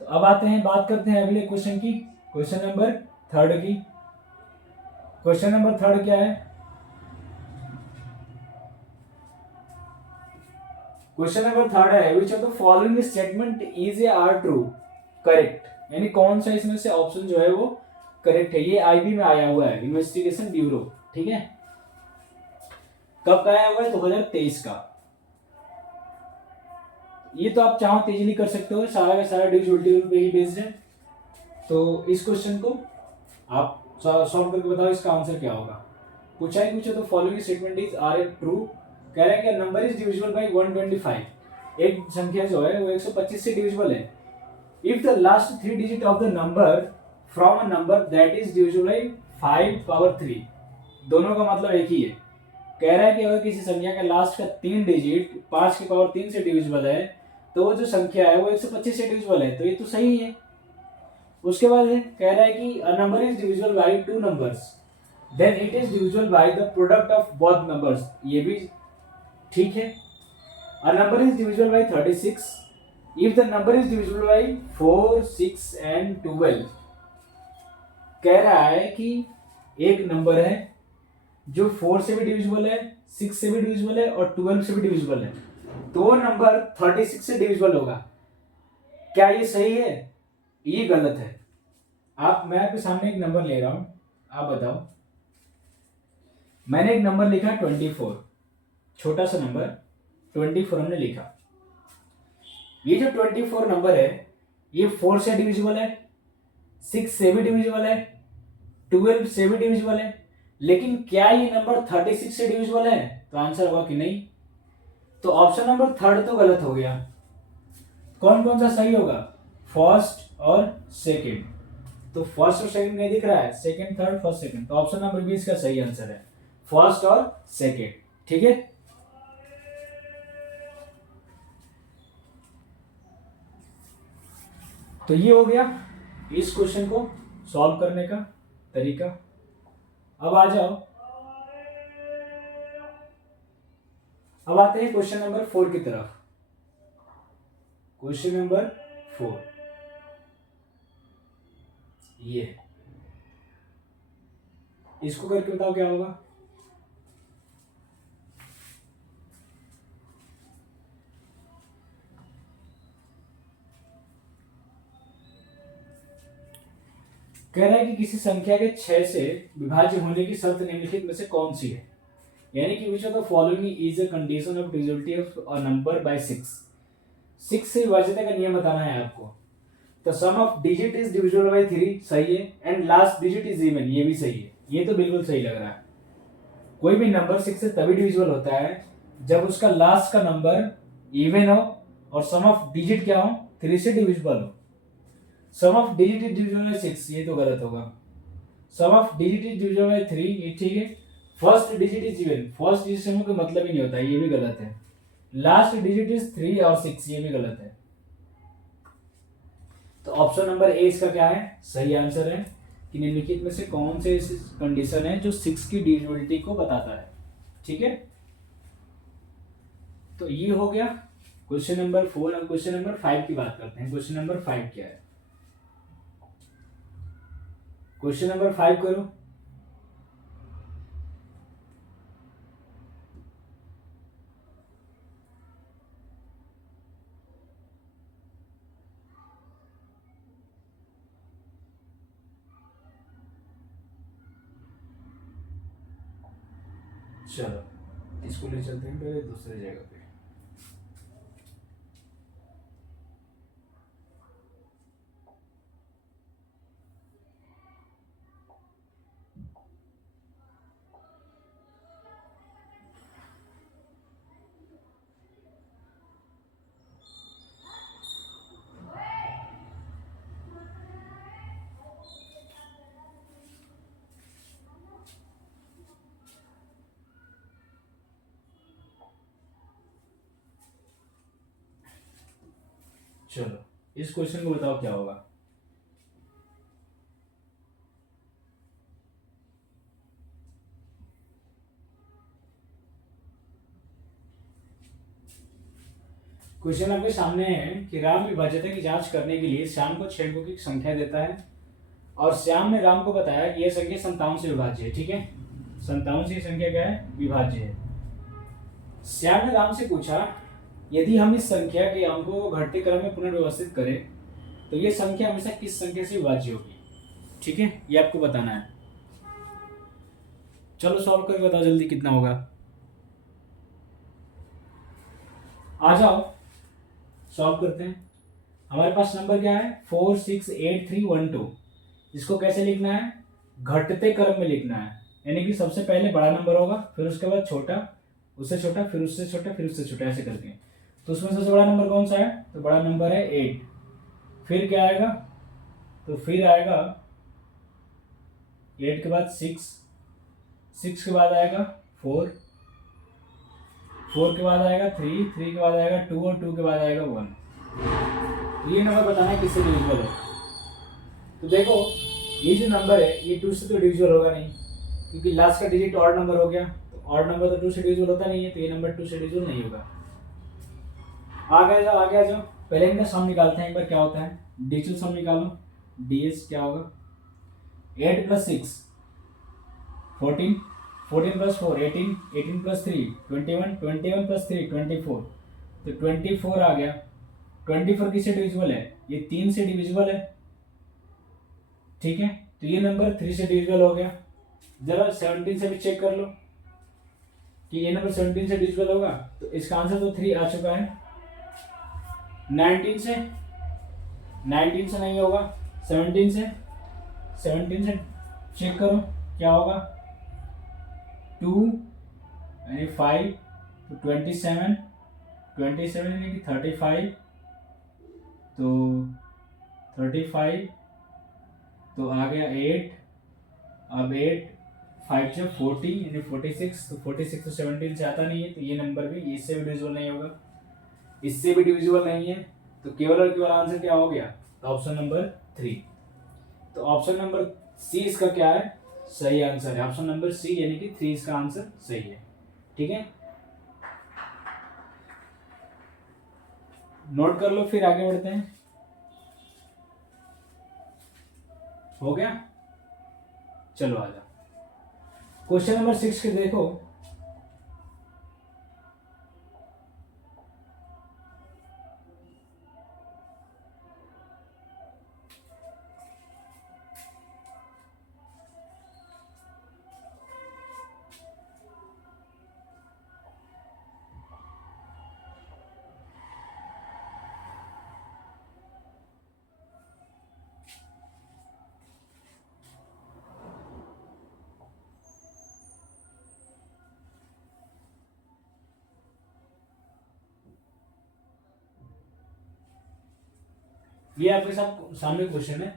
तो अब आते हैं, बात करते हैं अगले क्वेश्चन की, क्वेश्चन नंबर 3 की। क्वेश्चन नंबर 3 क्या है, क्वेश्चन नंबर 3 है विच of the following statement is A R true, correct, यानी कौन सा इसमें से ऑप्शन जो है वो करेक्ट है। ये आईबी में आया हुआ है, इन्वेस्टिगेशन ब्यूरो। ठीक है, कब का आया हुआ है, 2023 का। ये तो आप चाहो तेजी कर सकते हो, सारा का सारा डिविजिबिलिटी रूल पे ही बेस्ड है। तो इस क्वेश्चन को आप सॉल्व करके बताओ इसका आंसर क्या होगा। पूछा ही कुछ तो following statement is are a true, कह रहे हैं कि नंबर इज डिविजिबल बाय 125, एक संख्या जो है वो 125 से डिविजिबल है if the last 3 digit of the number from a number that is divisible bye 5 power 3। दोनों का मतलब एक ही है। कह रहा है कि अगर किसी संख्या का लास्ट का 3 डिजिट 5 की पावर 3 से डिविजिबल है तो वो जो संख्या है वो 125 से डिविजिबल है, तो ये तो सही है। उसके बाद है, कह रहा है कि a number is divisible by 2 numbers then it is divisible by the product of both numbers, ये भी ठीक है। A number is divisible by 36 if the number is divisible by 4, 6 and 12। कह रहा है कि एक नंबर है जो 4 से भी डिविजिबल है, 6 से भी डिविजिबल है और 12 से भी डिविजिबल है, तो वो नंबर 36 से डिविजिबल होगा। क्या ये सही है? ये गलत है। मैं आपके सामने एक नंबर ले रहा हूं, आप बताओ। मैंने एक नंबर लिखा 24, छोटा सा नंबर 24 हमने लिखा। ये जो 24 नंबर है ये 4 से डिविजिबल है, 6 से भी डिविजिबल है, 12 से भी डिविजिबल है, लेकिन क्या ये नंबर 36 से डिविजिबल है? तो आंसर होगा कि नहीं। तो ऑप्शन नंबर 3 तो गलत हो गया। कौन कौन सा सही होगा? फर्स्ट और सेकंड। तो फर्स्ट और सेकंड नहीं दिख रहा है, सेकंड थर्ड फर्स्ट सेकंड, तो ऑप्शन नंबर 20 का सही आंसर है, फर्स्ट और सेकंड। ठीक है, तो ये हो गया इस क्वेश्चन को सॉल्व करने का तरीका। अब आ जाओ, अब आते हैं क्वेश्चन नंबर 4 की तरफ। क्वेश्चन नंबर 4 ये है, इसको करके बताओ क्या होगा। कह रहा है कि किसी संख्या के 6 से विभाज्य होने की शर्त निम्नलिखित में से कौन सी है, यानी कि which of the following is a condition of divisibility of a number by 6 से विभाज्यता का नियम बताना है आपको। तो sum of digit is divisible by 3 सही है, and last digit is even, ये भी सही है, ये तो बिल्कुल सही लग रहा है। कोई भी नंबर 6 से तभी डिविजिबल होता है जब उसका लास्ट का नंबर इवन हो और सम ऑफ डिजिट क्या हो, 3 से डिविजिबल हो। Sum of digit is divisible by 6, ये तो गलत होगा। Sum of digit is divisible by 3, ये ठीक है। First digit is even, first digit से कोई मतलब ही नहीं होता, ये भी गलत है। लास्ट डिजिट इज 3 और 6, ये भी गलत है। तो ऑप्शन नंबर ए इसका क्या है, सही आंसर है कि निम्नलिखित में से कौन से कंडीशन है जो 6 की डिविजिबिलिटी को बताता है। ठीक है, तो ये हो गया क्वेश्चन नंबर 4। अब क्वेश्चन नंबर 5 की बात करते हैं। क्वेश्चन नंबर 5 क्या है, क्वेश्चन नंबर 5 करो। चलो इसको ले चलते हैं पहले दूसरी जगह पे। चलो इस क्वेश्चन को बताओ क्या होगा। क्वेश्चन आपके सामने है कि राम विभाज्यता की जांच करने के लिए श्याम को 6 अंकों की संख्या देता है और श्याम ने राम को बताया कि यह संख्या 57 से विभाज्य है। ठीक है, 57 से संख्या क्या है, विभाज्य है। श्याम ने राम से पूछा यदि हम इस संख्या के अंकों को घटते क्रम में पुनर्व्यवस्थित करें तो यह संख्या हमेशा किस संख्या से विभाज्य होगी। ठीक है, ये आपको बताना है। चलो सॉल्व करके बताओ जल्दी कितना होगा। आ जाओ सॉल्व करते हैं। हमारे पास नंबर क्या है, 468312। इसको कैसे लिखना है, घटते क्रम में लिखना है, यानी कि सबसे पहले बड़ा नंबर होगा, फिर उसके बाद छोटा, उससे छोटा, फिर उससे छोटा, फिर उससे छोटा, ऐसे करके। तो उसमें सबसे बड़ा नंबर कौन सा है, तो बड़ा नंबर है 8। फिर क्या आएगा, तो फिर आएगा 8 के बाद 6, 6 के बाद आएगा 4, 4 के बाद आएगा 3, 3 के बाद आएगा 2 और 2 के बाद आएगा 1। तो ये नंबर बताना है किससे डिविजिबल है। तो देखो ये जो नंबर है ये 2 से तो डिविजिबल होगा नहीं, क्योंकि लास्ट का डिजिट ऑड नंबर हो गया, तो ऑड नंबर तो 2 से डिविजिबल होता नहीं है, तो ये नंबर 2 से डिविजिबल नहीं होगा। आगे जाओ, आगे आ जाओ। पहले इनका सम निकालते हैं एक बार, क्या होता है, डिजिटल सम निकालो। डीएस क्या होगा, 8 प्लस 6 14, 14 प्लस 4 18, 18 प्लस 3 21, 21 प्लस 3 24, तो 24 आ गया। 24 किससे डिविजिबल है, ये 3 से डिविजिबल है। ठीक है, तो ये नंबर 3 से डिविजिबल हो गया। जरा 17 से भी चेक कर लो कि ये नंबर 17 से डिविजिबल होगा, तो इसका आंसर तो 3 आ चुका है। 19 से, 19 से नहीं होगा, 17 से, 17 से चेक करो क्या होगा, 2 यानी 5, तो 27, 27 यानी कि 35, तो 35, तो आ गया 8, अब 8 5 से 40 यानी 46, तो 46 तो 17 से आता नहीं है, तो ये नंबर भी इससे भी डिविजिबल नहीं होगा, इससे भी डिविजिबल नहीं है, तो केवल और केवल आंसर क्या हो गया, तो ऑप्शन नंबर 3। तो ऑप्शन नंबर सी इसका क्या है, सही आंसर है। ऑप्शन नंबर सी यानी कि 3 इसका आंसर सही है। ठीक है, नोट कर लो, फिर आगे बढ़ते हैं। हो गया, चलो आ जाओ क्वेश्चन नंबर 6 के देखो। ये आपके सामने क्वेश्चन है,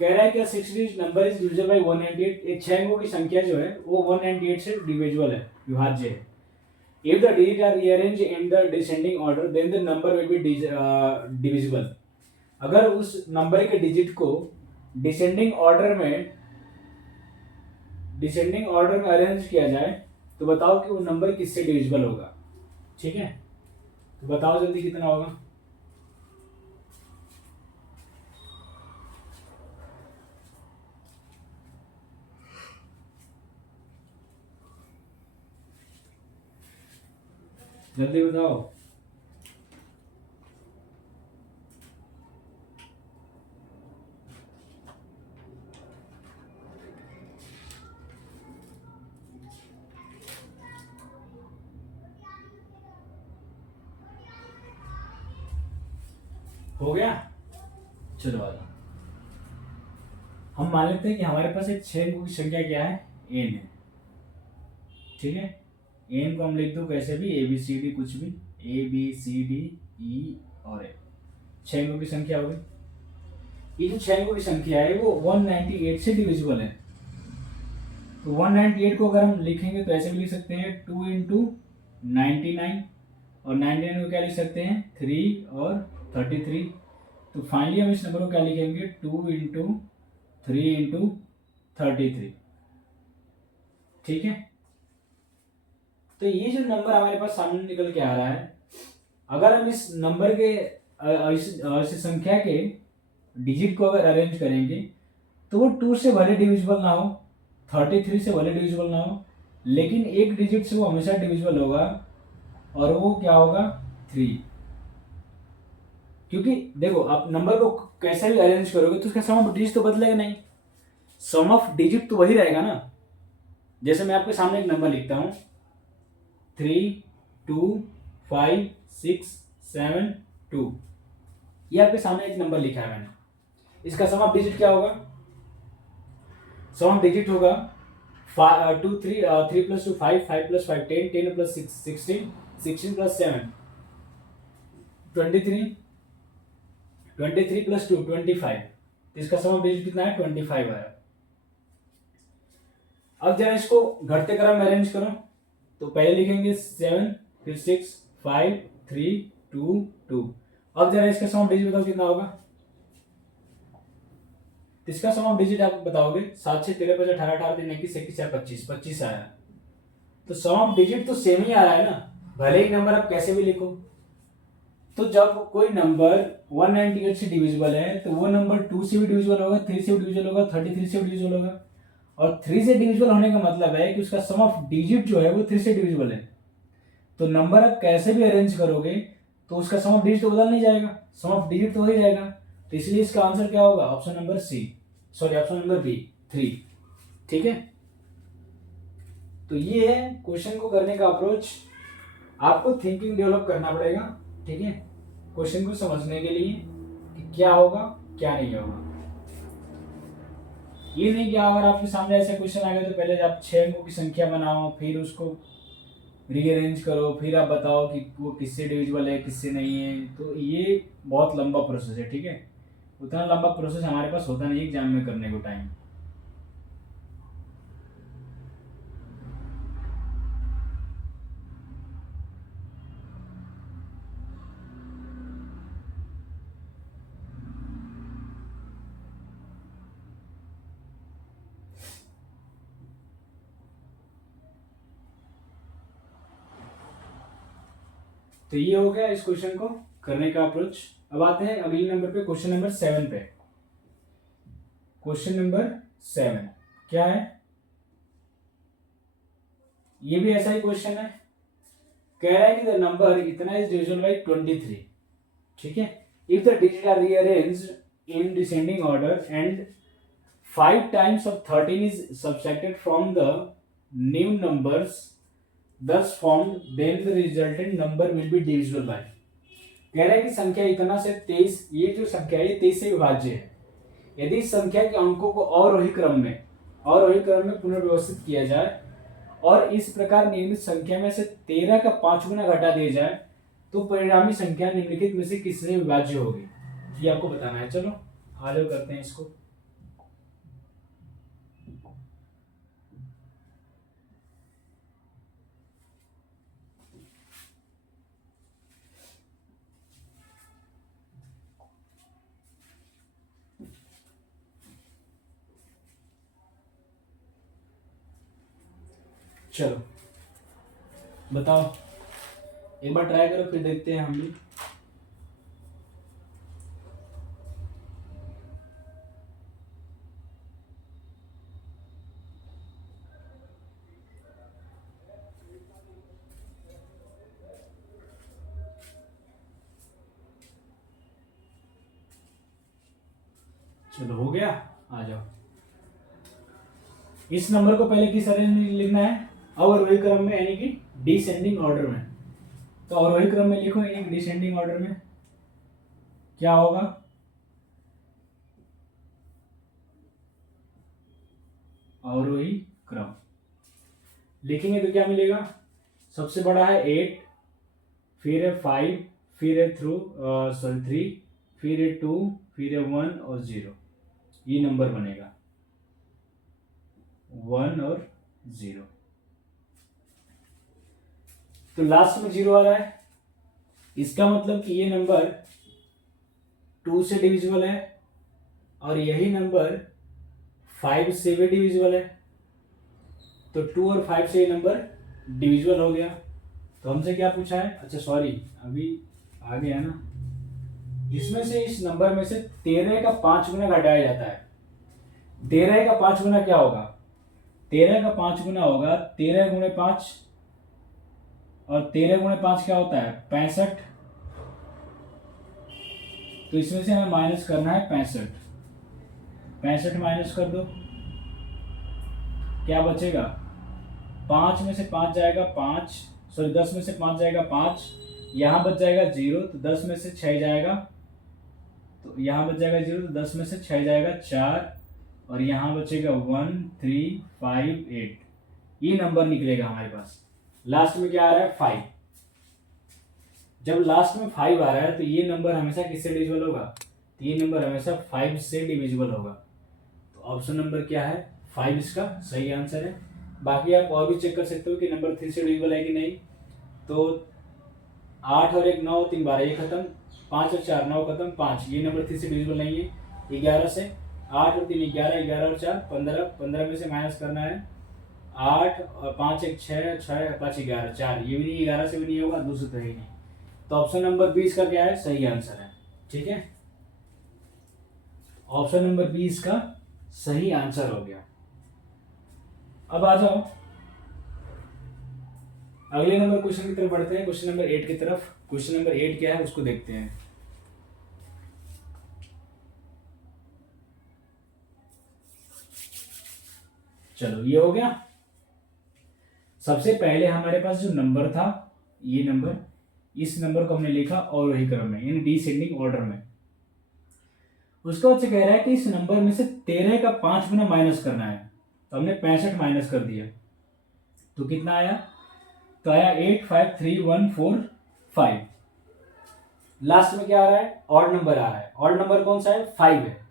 कह रहा है कि 6 digit number is divisible bye 198। एक 6 अंकों की संख्या जो है वो 198 से डिविजिबल है, विभाज्य है। If the digits are rearranged in the descending order, then the number will be divisible. अगर उस नंबर के डिजिट को डिसेंडिंग ऑर्डर में अरेंज किया जाए तो बताओ कि वो नंबर किससे डिविजिबल होगा। ठीक है, तो बताओ जल्दी कितना होगा। जल्दी बताओ। हो गया, चलो आगे। हम मान लेते हैं कि हमारे पास एक 6 अंकों की संख्या क्या है, n है। ठीक है, n को हम लिख दो कैसे भी, ए बी सी डी, कुछ भी, ए बी सी डी ई और ए। 6 अंकों की संख्या हो गई। ये जो 6 अंकों की संख्या है वो 198 से डिविजिबल है। तो 198 को अगर हम लिखेंगे तो ऐसे भी लिख सकते हैं 2 इंटू 99, और 99 को क्या लिख सकते हैं 3 और 33। तो फाइनली हम इस नंबर को क्या लिखेंगे 2 इंटू 3 इंटू 33। ठीक है, तो ये जो नंबर हमारे पास सामने निकल के आ रहा है, अगर हम इस नंबर के इस संख्या के डिजिट को अगर अरेंज करेंगे तो वो 2 से भले डिविजिबल ना हो, 33 से भले डिविजिबल ना हो, लेकिन एक डिजिट से वो हमेशा डिविजिबल होगा, और वो क्या होगा 3। क्योंकि देखो आप नंबर को कैसे भी अरेंज करोगे तो उसका सम ऑफ डिजिट तो बदलेगा नहीं, सम ऑफ डिजिट तो वही रहेगा ना। जैसे मैं आपके सामने एक नंबर लिखता हूं 3 2 5 6 7 2, ये आपके सामने एक नंबर लिखा है मैंने। इसका सम ऑफ डिजिट क्या होगा, सम ऑफ डिजिट होगा 2 3 3 plus 2 5 5 plus 5 10 10 plus 6 16 16 plus 7 23 23 plus 2 25। इसका सम ऑफ डिजिट कितना है 25 आया। अब जरा इसको घटते क्रम में अरेंज करो, तो पहले लिखेंगे 7 फिर 6 5 3 2 2। अब जरा इसका सम ऑफ डिजिट बताओ कितना होगा। इसका सम ऑफ डिजिट आप बताओगे 7 6 13 5 18 18 3 21 21 4 25 25 आया। तो सम ऑफ डिजिट तो सेम ही आ रहा है ना, भले ही नंबर आप कैसे भी लिखो। तो जब कोई नंबर 198 से डिविजिबल है तो वो नंबर 2 से भी डिविजिबल होगा, 3 से भी डिविजिबल होगा, 33 से भी डिविजिबल होगा। और 3 से डिविजिबल होने का मतलब है कि उसका सम ऑफ डिजिट जो है वो 3 से डिविजिबल है। तो नंबर आप कैसे भी अरेंज करोगे तो उसका सम ऑफ डिजिट तो बदल नहीं जाएगा, सम ऑफ डिजिट तो वही रहेगा। तो इसलिए इसका आंसर क्या होगा, option number option number B 3। ठीक है, तो ये है क्वेश्चन को करने का अप्रोच। आपको थिंकिंग डेवलप करना पड़ेगा, ठीक है, क्वेश्चन को समझने के लिए कि क्या होगा क्या नहीं होगा। ये नहीं कि अगर आपके सामने ऐसा क्वेश्चन आ गया तो पहले आप 6 अंकों की संख्या बनाओ, फिर उसको रीअरेंज करो, फिर आप बताओ कि वो किससे डिविजिबल है किससे नहीं है। तो ये बहुत लंबा प्रोसेस है। ठीक है, उतना लंबा प्रोसेस हमारे पास होता नहीं एग्जाम में करने को टाइम। तो ये हो गया इस क्वेश्चन को करने का अप्रोच। अब आते हैं अगले नंबर पे, क्वेश्चन नंबर 7 पे। क्वेश्चन नंबर 7 क्या है, ये भी ऐसा ही क्वेश्चन है। कह रहा है कि द नंबर इतना इज डिविजिबल बाय 23। ठीक है, if the digit are rearranged in descending order and 5 times of 13 is subtracted from the new numbers thus formed, then the resultant number will be divisible by। कह रहा है कि संख्या इतना से 23, ये जो संख्या है 23 से विभाज्य है। यदि इस संख्या के अंकों को अवरोही क्रम में पुनर्व्यवस्थित किया जाए और इस प्रकार नियमित संख्या में से 13 का 5 गुना घटा दिया जाए तो परिणामी संख्या निम्नलिखित में से किससे विभाज्य होगी। ये आपको बताना है। चलो आ जाओ करते हैं इसको। चलो बताओ, एक बार ट्राई करो फिर देखते हैं हम भी। चलो हो गया, आ जाओ। इस नंबर को पहले किस अरेंज में लिखना है? अवरोही क्रम में, यानी कि डिसेंडिंग ऑर्डर में। तो अवरोही क्रम में लिखो, यानी कि डिसेंडिंग ऑर्डर में क्या होगा? अवरोही क्रम लिखेंगे तो क्या मिलेगा? सबसे बड़ा है 8, फिर है 5, फिर है 3, फिर है 2, फिर है 1 और 0। ये नंबर बनेगा 1 और 0। तो लास्ट में 0 आ रहा है, इसका मतलब कि ये नंबर 2 से डिविजिबल है और यही नंबर 5 से भी डिविजिबल है। तो 2 और 5 से ये नंबर डिविजिबल हो गया। तो हमसे क्या पूछा है? अच्छा सॉरी, अभी आ गया ना। इसमें से, इस नंबर में से 13 का 5 गुना घटाया जाता है। 13 का 5 गुना क्या होगा? 13 का 5 गुना होगा 13 गुणे 5, और 13 गुणे 5 क्या होता है? 65। तो इसमें से हमें माइनस करना है 65। 65 माइनस कर दो, क्या बचेगा? 5 में से 5 जाएगा 5, सॉरी 10 में से 5 जाएगा 5, यहाँ बच जाएगा 0, तो 10 में से 6 जाएगा, तो यहाँ बच जाएगा 0, तो 10 में से 6 जाएगा 4, और यहाँ बचेगा 1 3 5 8। ये नंबर निकलेगा हमारे पास। लास्ट में क्या आ रहा है? 5। जब लास्ट में 5 आ रहा है तो ये नंबर हमेशा किससे डिविजिबल होगा? तो ये नंबर हमेशा 5 से डिविजिबल होगा। तो ऑप्शन नंबर क्या है? 5 इसका सही आंसर है। बाकी आप और भी चेक कर सकते हो कि नंबर 3 से डिविजिबल है कि नहीं। तो 8 और 1 9, 3 12, ये खत्म। 5 और 4 9 खत्म, 5 ये नंबर 3 से डिविजिबल नहीं है। 11 से 8 और 3 11, 11 और 4 15, 15 में से माइनस करना है 8 और 5 1 6, 6 5 11, 4 ये भी नहीं, 11 से भी नहीं होगा, दूसरे तो है ही नहीं। तो ऑप्शन नंबर 20 का क्या है? सही आंसर है। ठीक है, ऑप्शन नंबर 20 का सही आंसर हो गया। अब आ जाओ अगले नंबर क्वेश्चन की तरफ बढ़ते हैं, क्वेश्चन नंबर 8 की तरफ। क्वेश्चन नंबर 8 क्या है उसको देखते हैं। चलो ये हो गया। सबसे पहले हमारे पास जो नंबर था, ये नंबर, इस नंबर को हमने लिखा और वही क्रम में, यानी डिसेंडिंग ऑर्डर में। उसका बाद से कह रहा है कि इस नंबर में से 13 का 5 गुना माइनस करना है। तो हमने 65 माइनस कर दिया, तो कितना आया? तो आया 8 5 3 1 4 5। लास्ट में क्या आ रहा है? ऑड नंबर आ रहा है। ऑड नंबर कौन सा है? 5 है।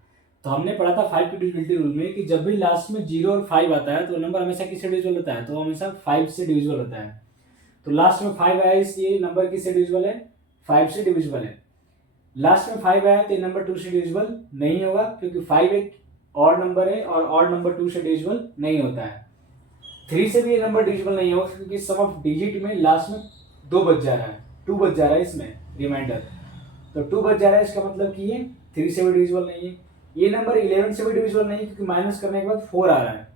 तो हमने पढ़ा था 5 की डिविजिबिलिटी रूल में कि जब भी लास्ट में 0 और 5 आता है तो नंबर हमेशा किससे डिविजिबल होता है? तो हमेशा 5 से डिविजिबल होता है। तो लास्ट में 5 आया, इसलिए नंबर किससे डिविजिबल है? 5 से डिविजिबल है। लास्ट में 5 आया तो ये नंबर 2 से डिविजिबल नहीं होगा, क्योंकि 5 एक ऑड नंबर है और ऑड नंबर 2 से डिविजिबल नहीं होता है। 3 से भी ये नंबर डिविजिबल नहीं होगा, क्योंकि सम ऑफ डिजिट में लास्ट में 2 बच जा रहा है, 2 बच जा रहा है इसमें रिमाइंडर। तो 2 बच जा रहा है, इसका मतलब कि ये 3 से भी डिविजिबल नहीं है। ये नंबर 11 से भी डिविजिबल नहीं है, क्योंकि माइनस करने के बाद 4 आ रहा है।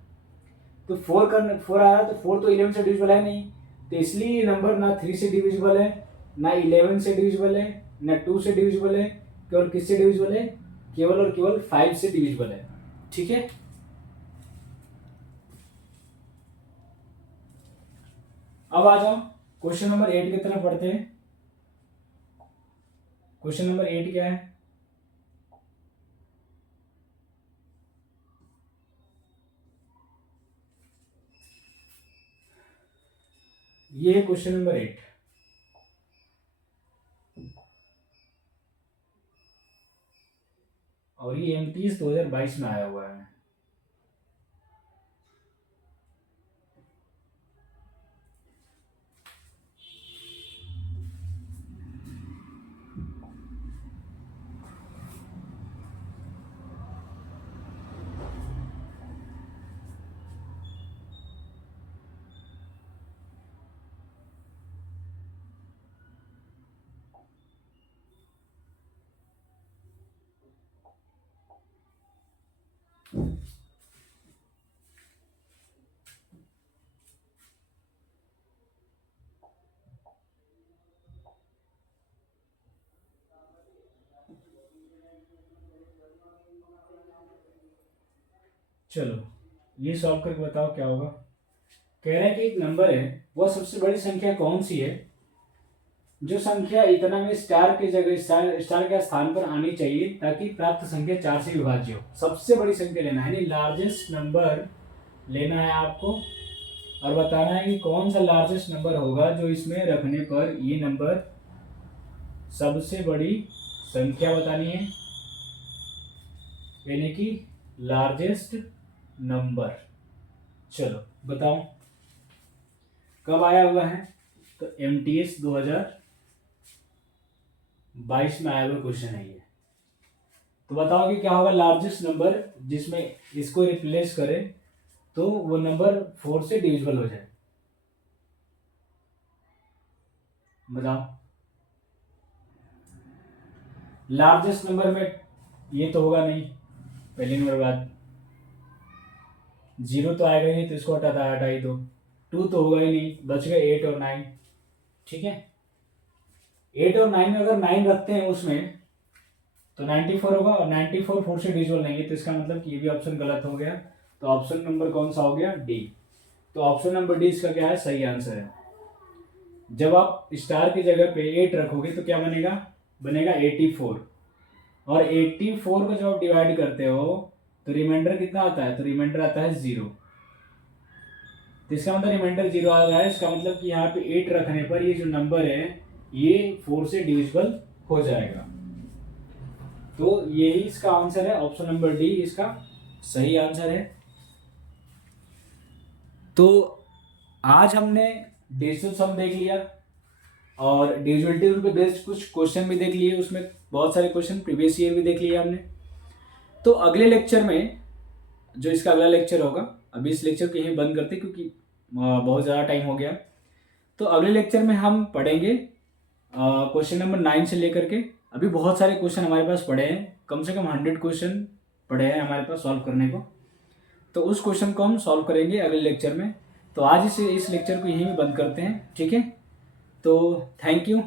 तो 4 आ रहा है, तो 4 तो 11 से डिविजिबल है नहीं। तो इसलिए ये नंबर ना 3 से डिविजिबल है, ना 11 से डिविजिबल है, ना 2 से डिविजिबल है। केवल किससे डिविजिबल है? केवल और केवल 5 से डिविजिबल है। ठीक है, अब आ जाओ क्वेश्चन नंबर 8 की तरफ बढ़ते हैं। क्वेश्चन नंबर 8 क्या है? ये है क्वेश्चन नंबर 8। और ये एमटीएस 2022 में आया हुआ है। चलो ये सॉल्व करके बताओ क्या होगा। कह रहा है कि एक नंबर है, वह सबसे बड़ी संख्या कौन सी है जो संख्या इतना में स्टार की जगह स्टार के स्थान पर आनी चाहिए ताकि प्राप्त संख्या 4 से विभाज्य हो। सबसे बड़ी संख्या लेना है, यानी लार्जेस्ट नंबर लेना है आपको और बताना है कि कौन सा लार्जेस्ट नंबर होगा जो इसमें रखने पर ये नंबर सबसे बड़ी संख्या बतानी है, यानी कि लार्जेस्ट नंबर। चलो बताओ कब आया हुआ है, तो एमटीएस 2022 में आया हुआ क्वेश्चन है ये। तो बताओ कि क्या होगा लार्जेस्ट नंबर जिसमें इसको रिप्लेस करें तो वो नंबर 4 से डिविजिबल हो जाए। बताओ लार्जेस्ट नंबर में ये तो होगा नहीं, पहली नंबर बात। 0 तो आएगा ही नहीं तो इसको हटा ही दो। 2 तो होगा ही नहीं, बच गए 8 और 9। ठीक है, 8 और 9 में अगर 9 रखते हैं उसमें तो 94 होगा और 94 4 से डिविजिबल नहीं है, तो इसका मतलब कि ये भी ऑप्शन गलत हो गया। तो ऑप्शन नंबर कौन सा हो गया, डी। तो ऑप्शन नंबर डी इसका क्या है, सही आंसर है। जब आप स्टार की जगह पे 8 रखोगे तो क्या बनेगा, बनेगा 84। और 84 को जब आप डिवाइड करते हो तो रिमाइंडर कितना आता है, तो रिमाइंडर आता है 0। तो इसका मतलब रिमाइंडर 0 आ रहा है, इसका मतलब कि यहाँ पे 8 रखने पर ये जो नंबर है ये 4 से डिविजिबल हो जाएगा। तो यही इसका आंसर है, ऑप्शन नंबर डी इसका सही आंसर है। तो आज हमने डिजिटल सम देख लिया और डिविजिबिलिटी रूल पे बेस्ड कुछ क्वेश्चन भी देख लिए, उसमें बहुत सारे क्वेश्चन प्रीवियस ईयर भी देख लिए हमने। तो अगले लेक्चर में जो इसका अगला लेक्चर होगा, अभी इस लेक्चर को यहीं बंद करते क्योंकि बहुत ज़्यादा टाइम हो गया। तो अगले लेक्चर में हम पढ़ेंगे क्वेश्चन नंबर 9 से लेकर के। अभी बहुत सारे क्वेश्चन हमारे पास पड़े हैं, कम से कम 100 क्वेश्चन पड़े हैं हमारे पास सॉल्व करने को। तो उस क्वेश्चन को हम सॉल्व करेंगे अगले लेक्चर में। तो आज इस लेक्चर को यहीं में बंद करते हैं, ठीक है। तो थैंक यू।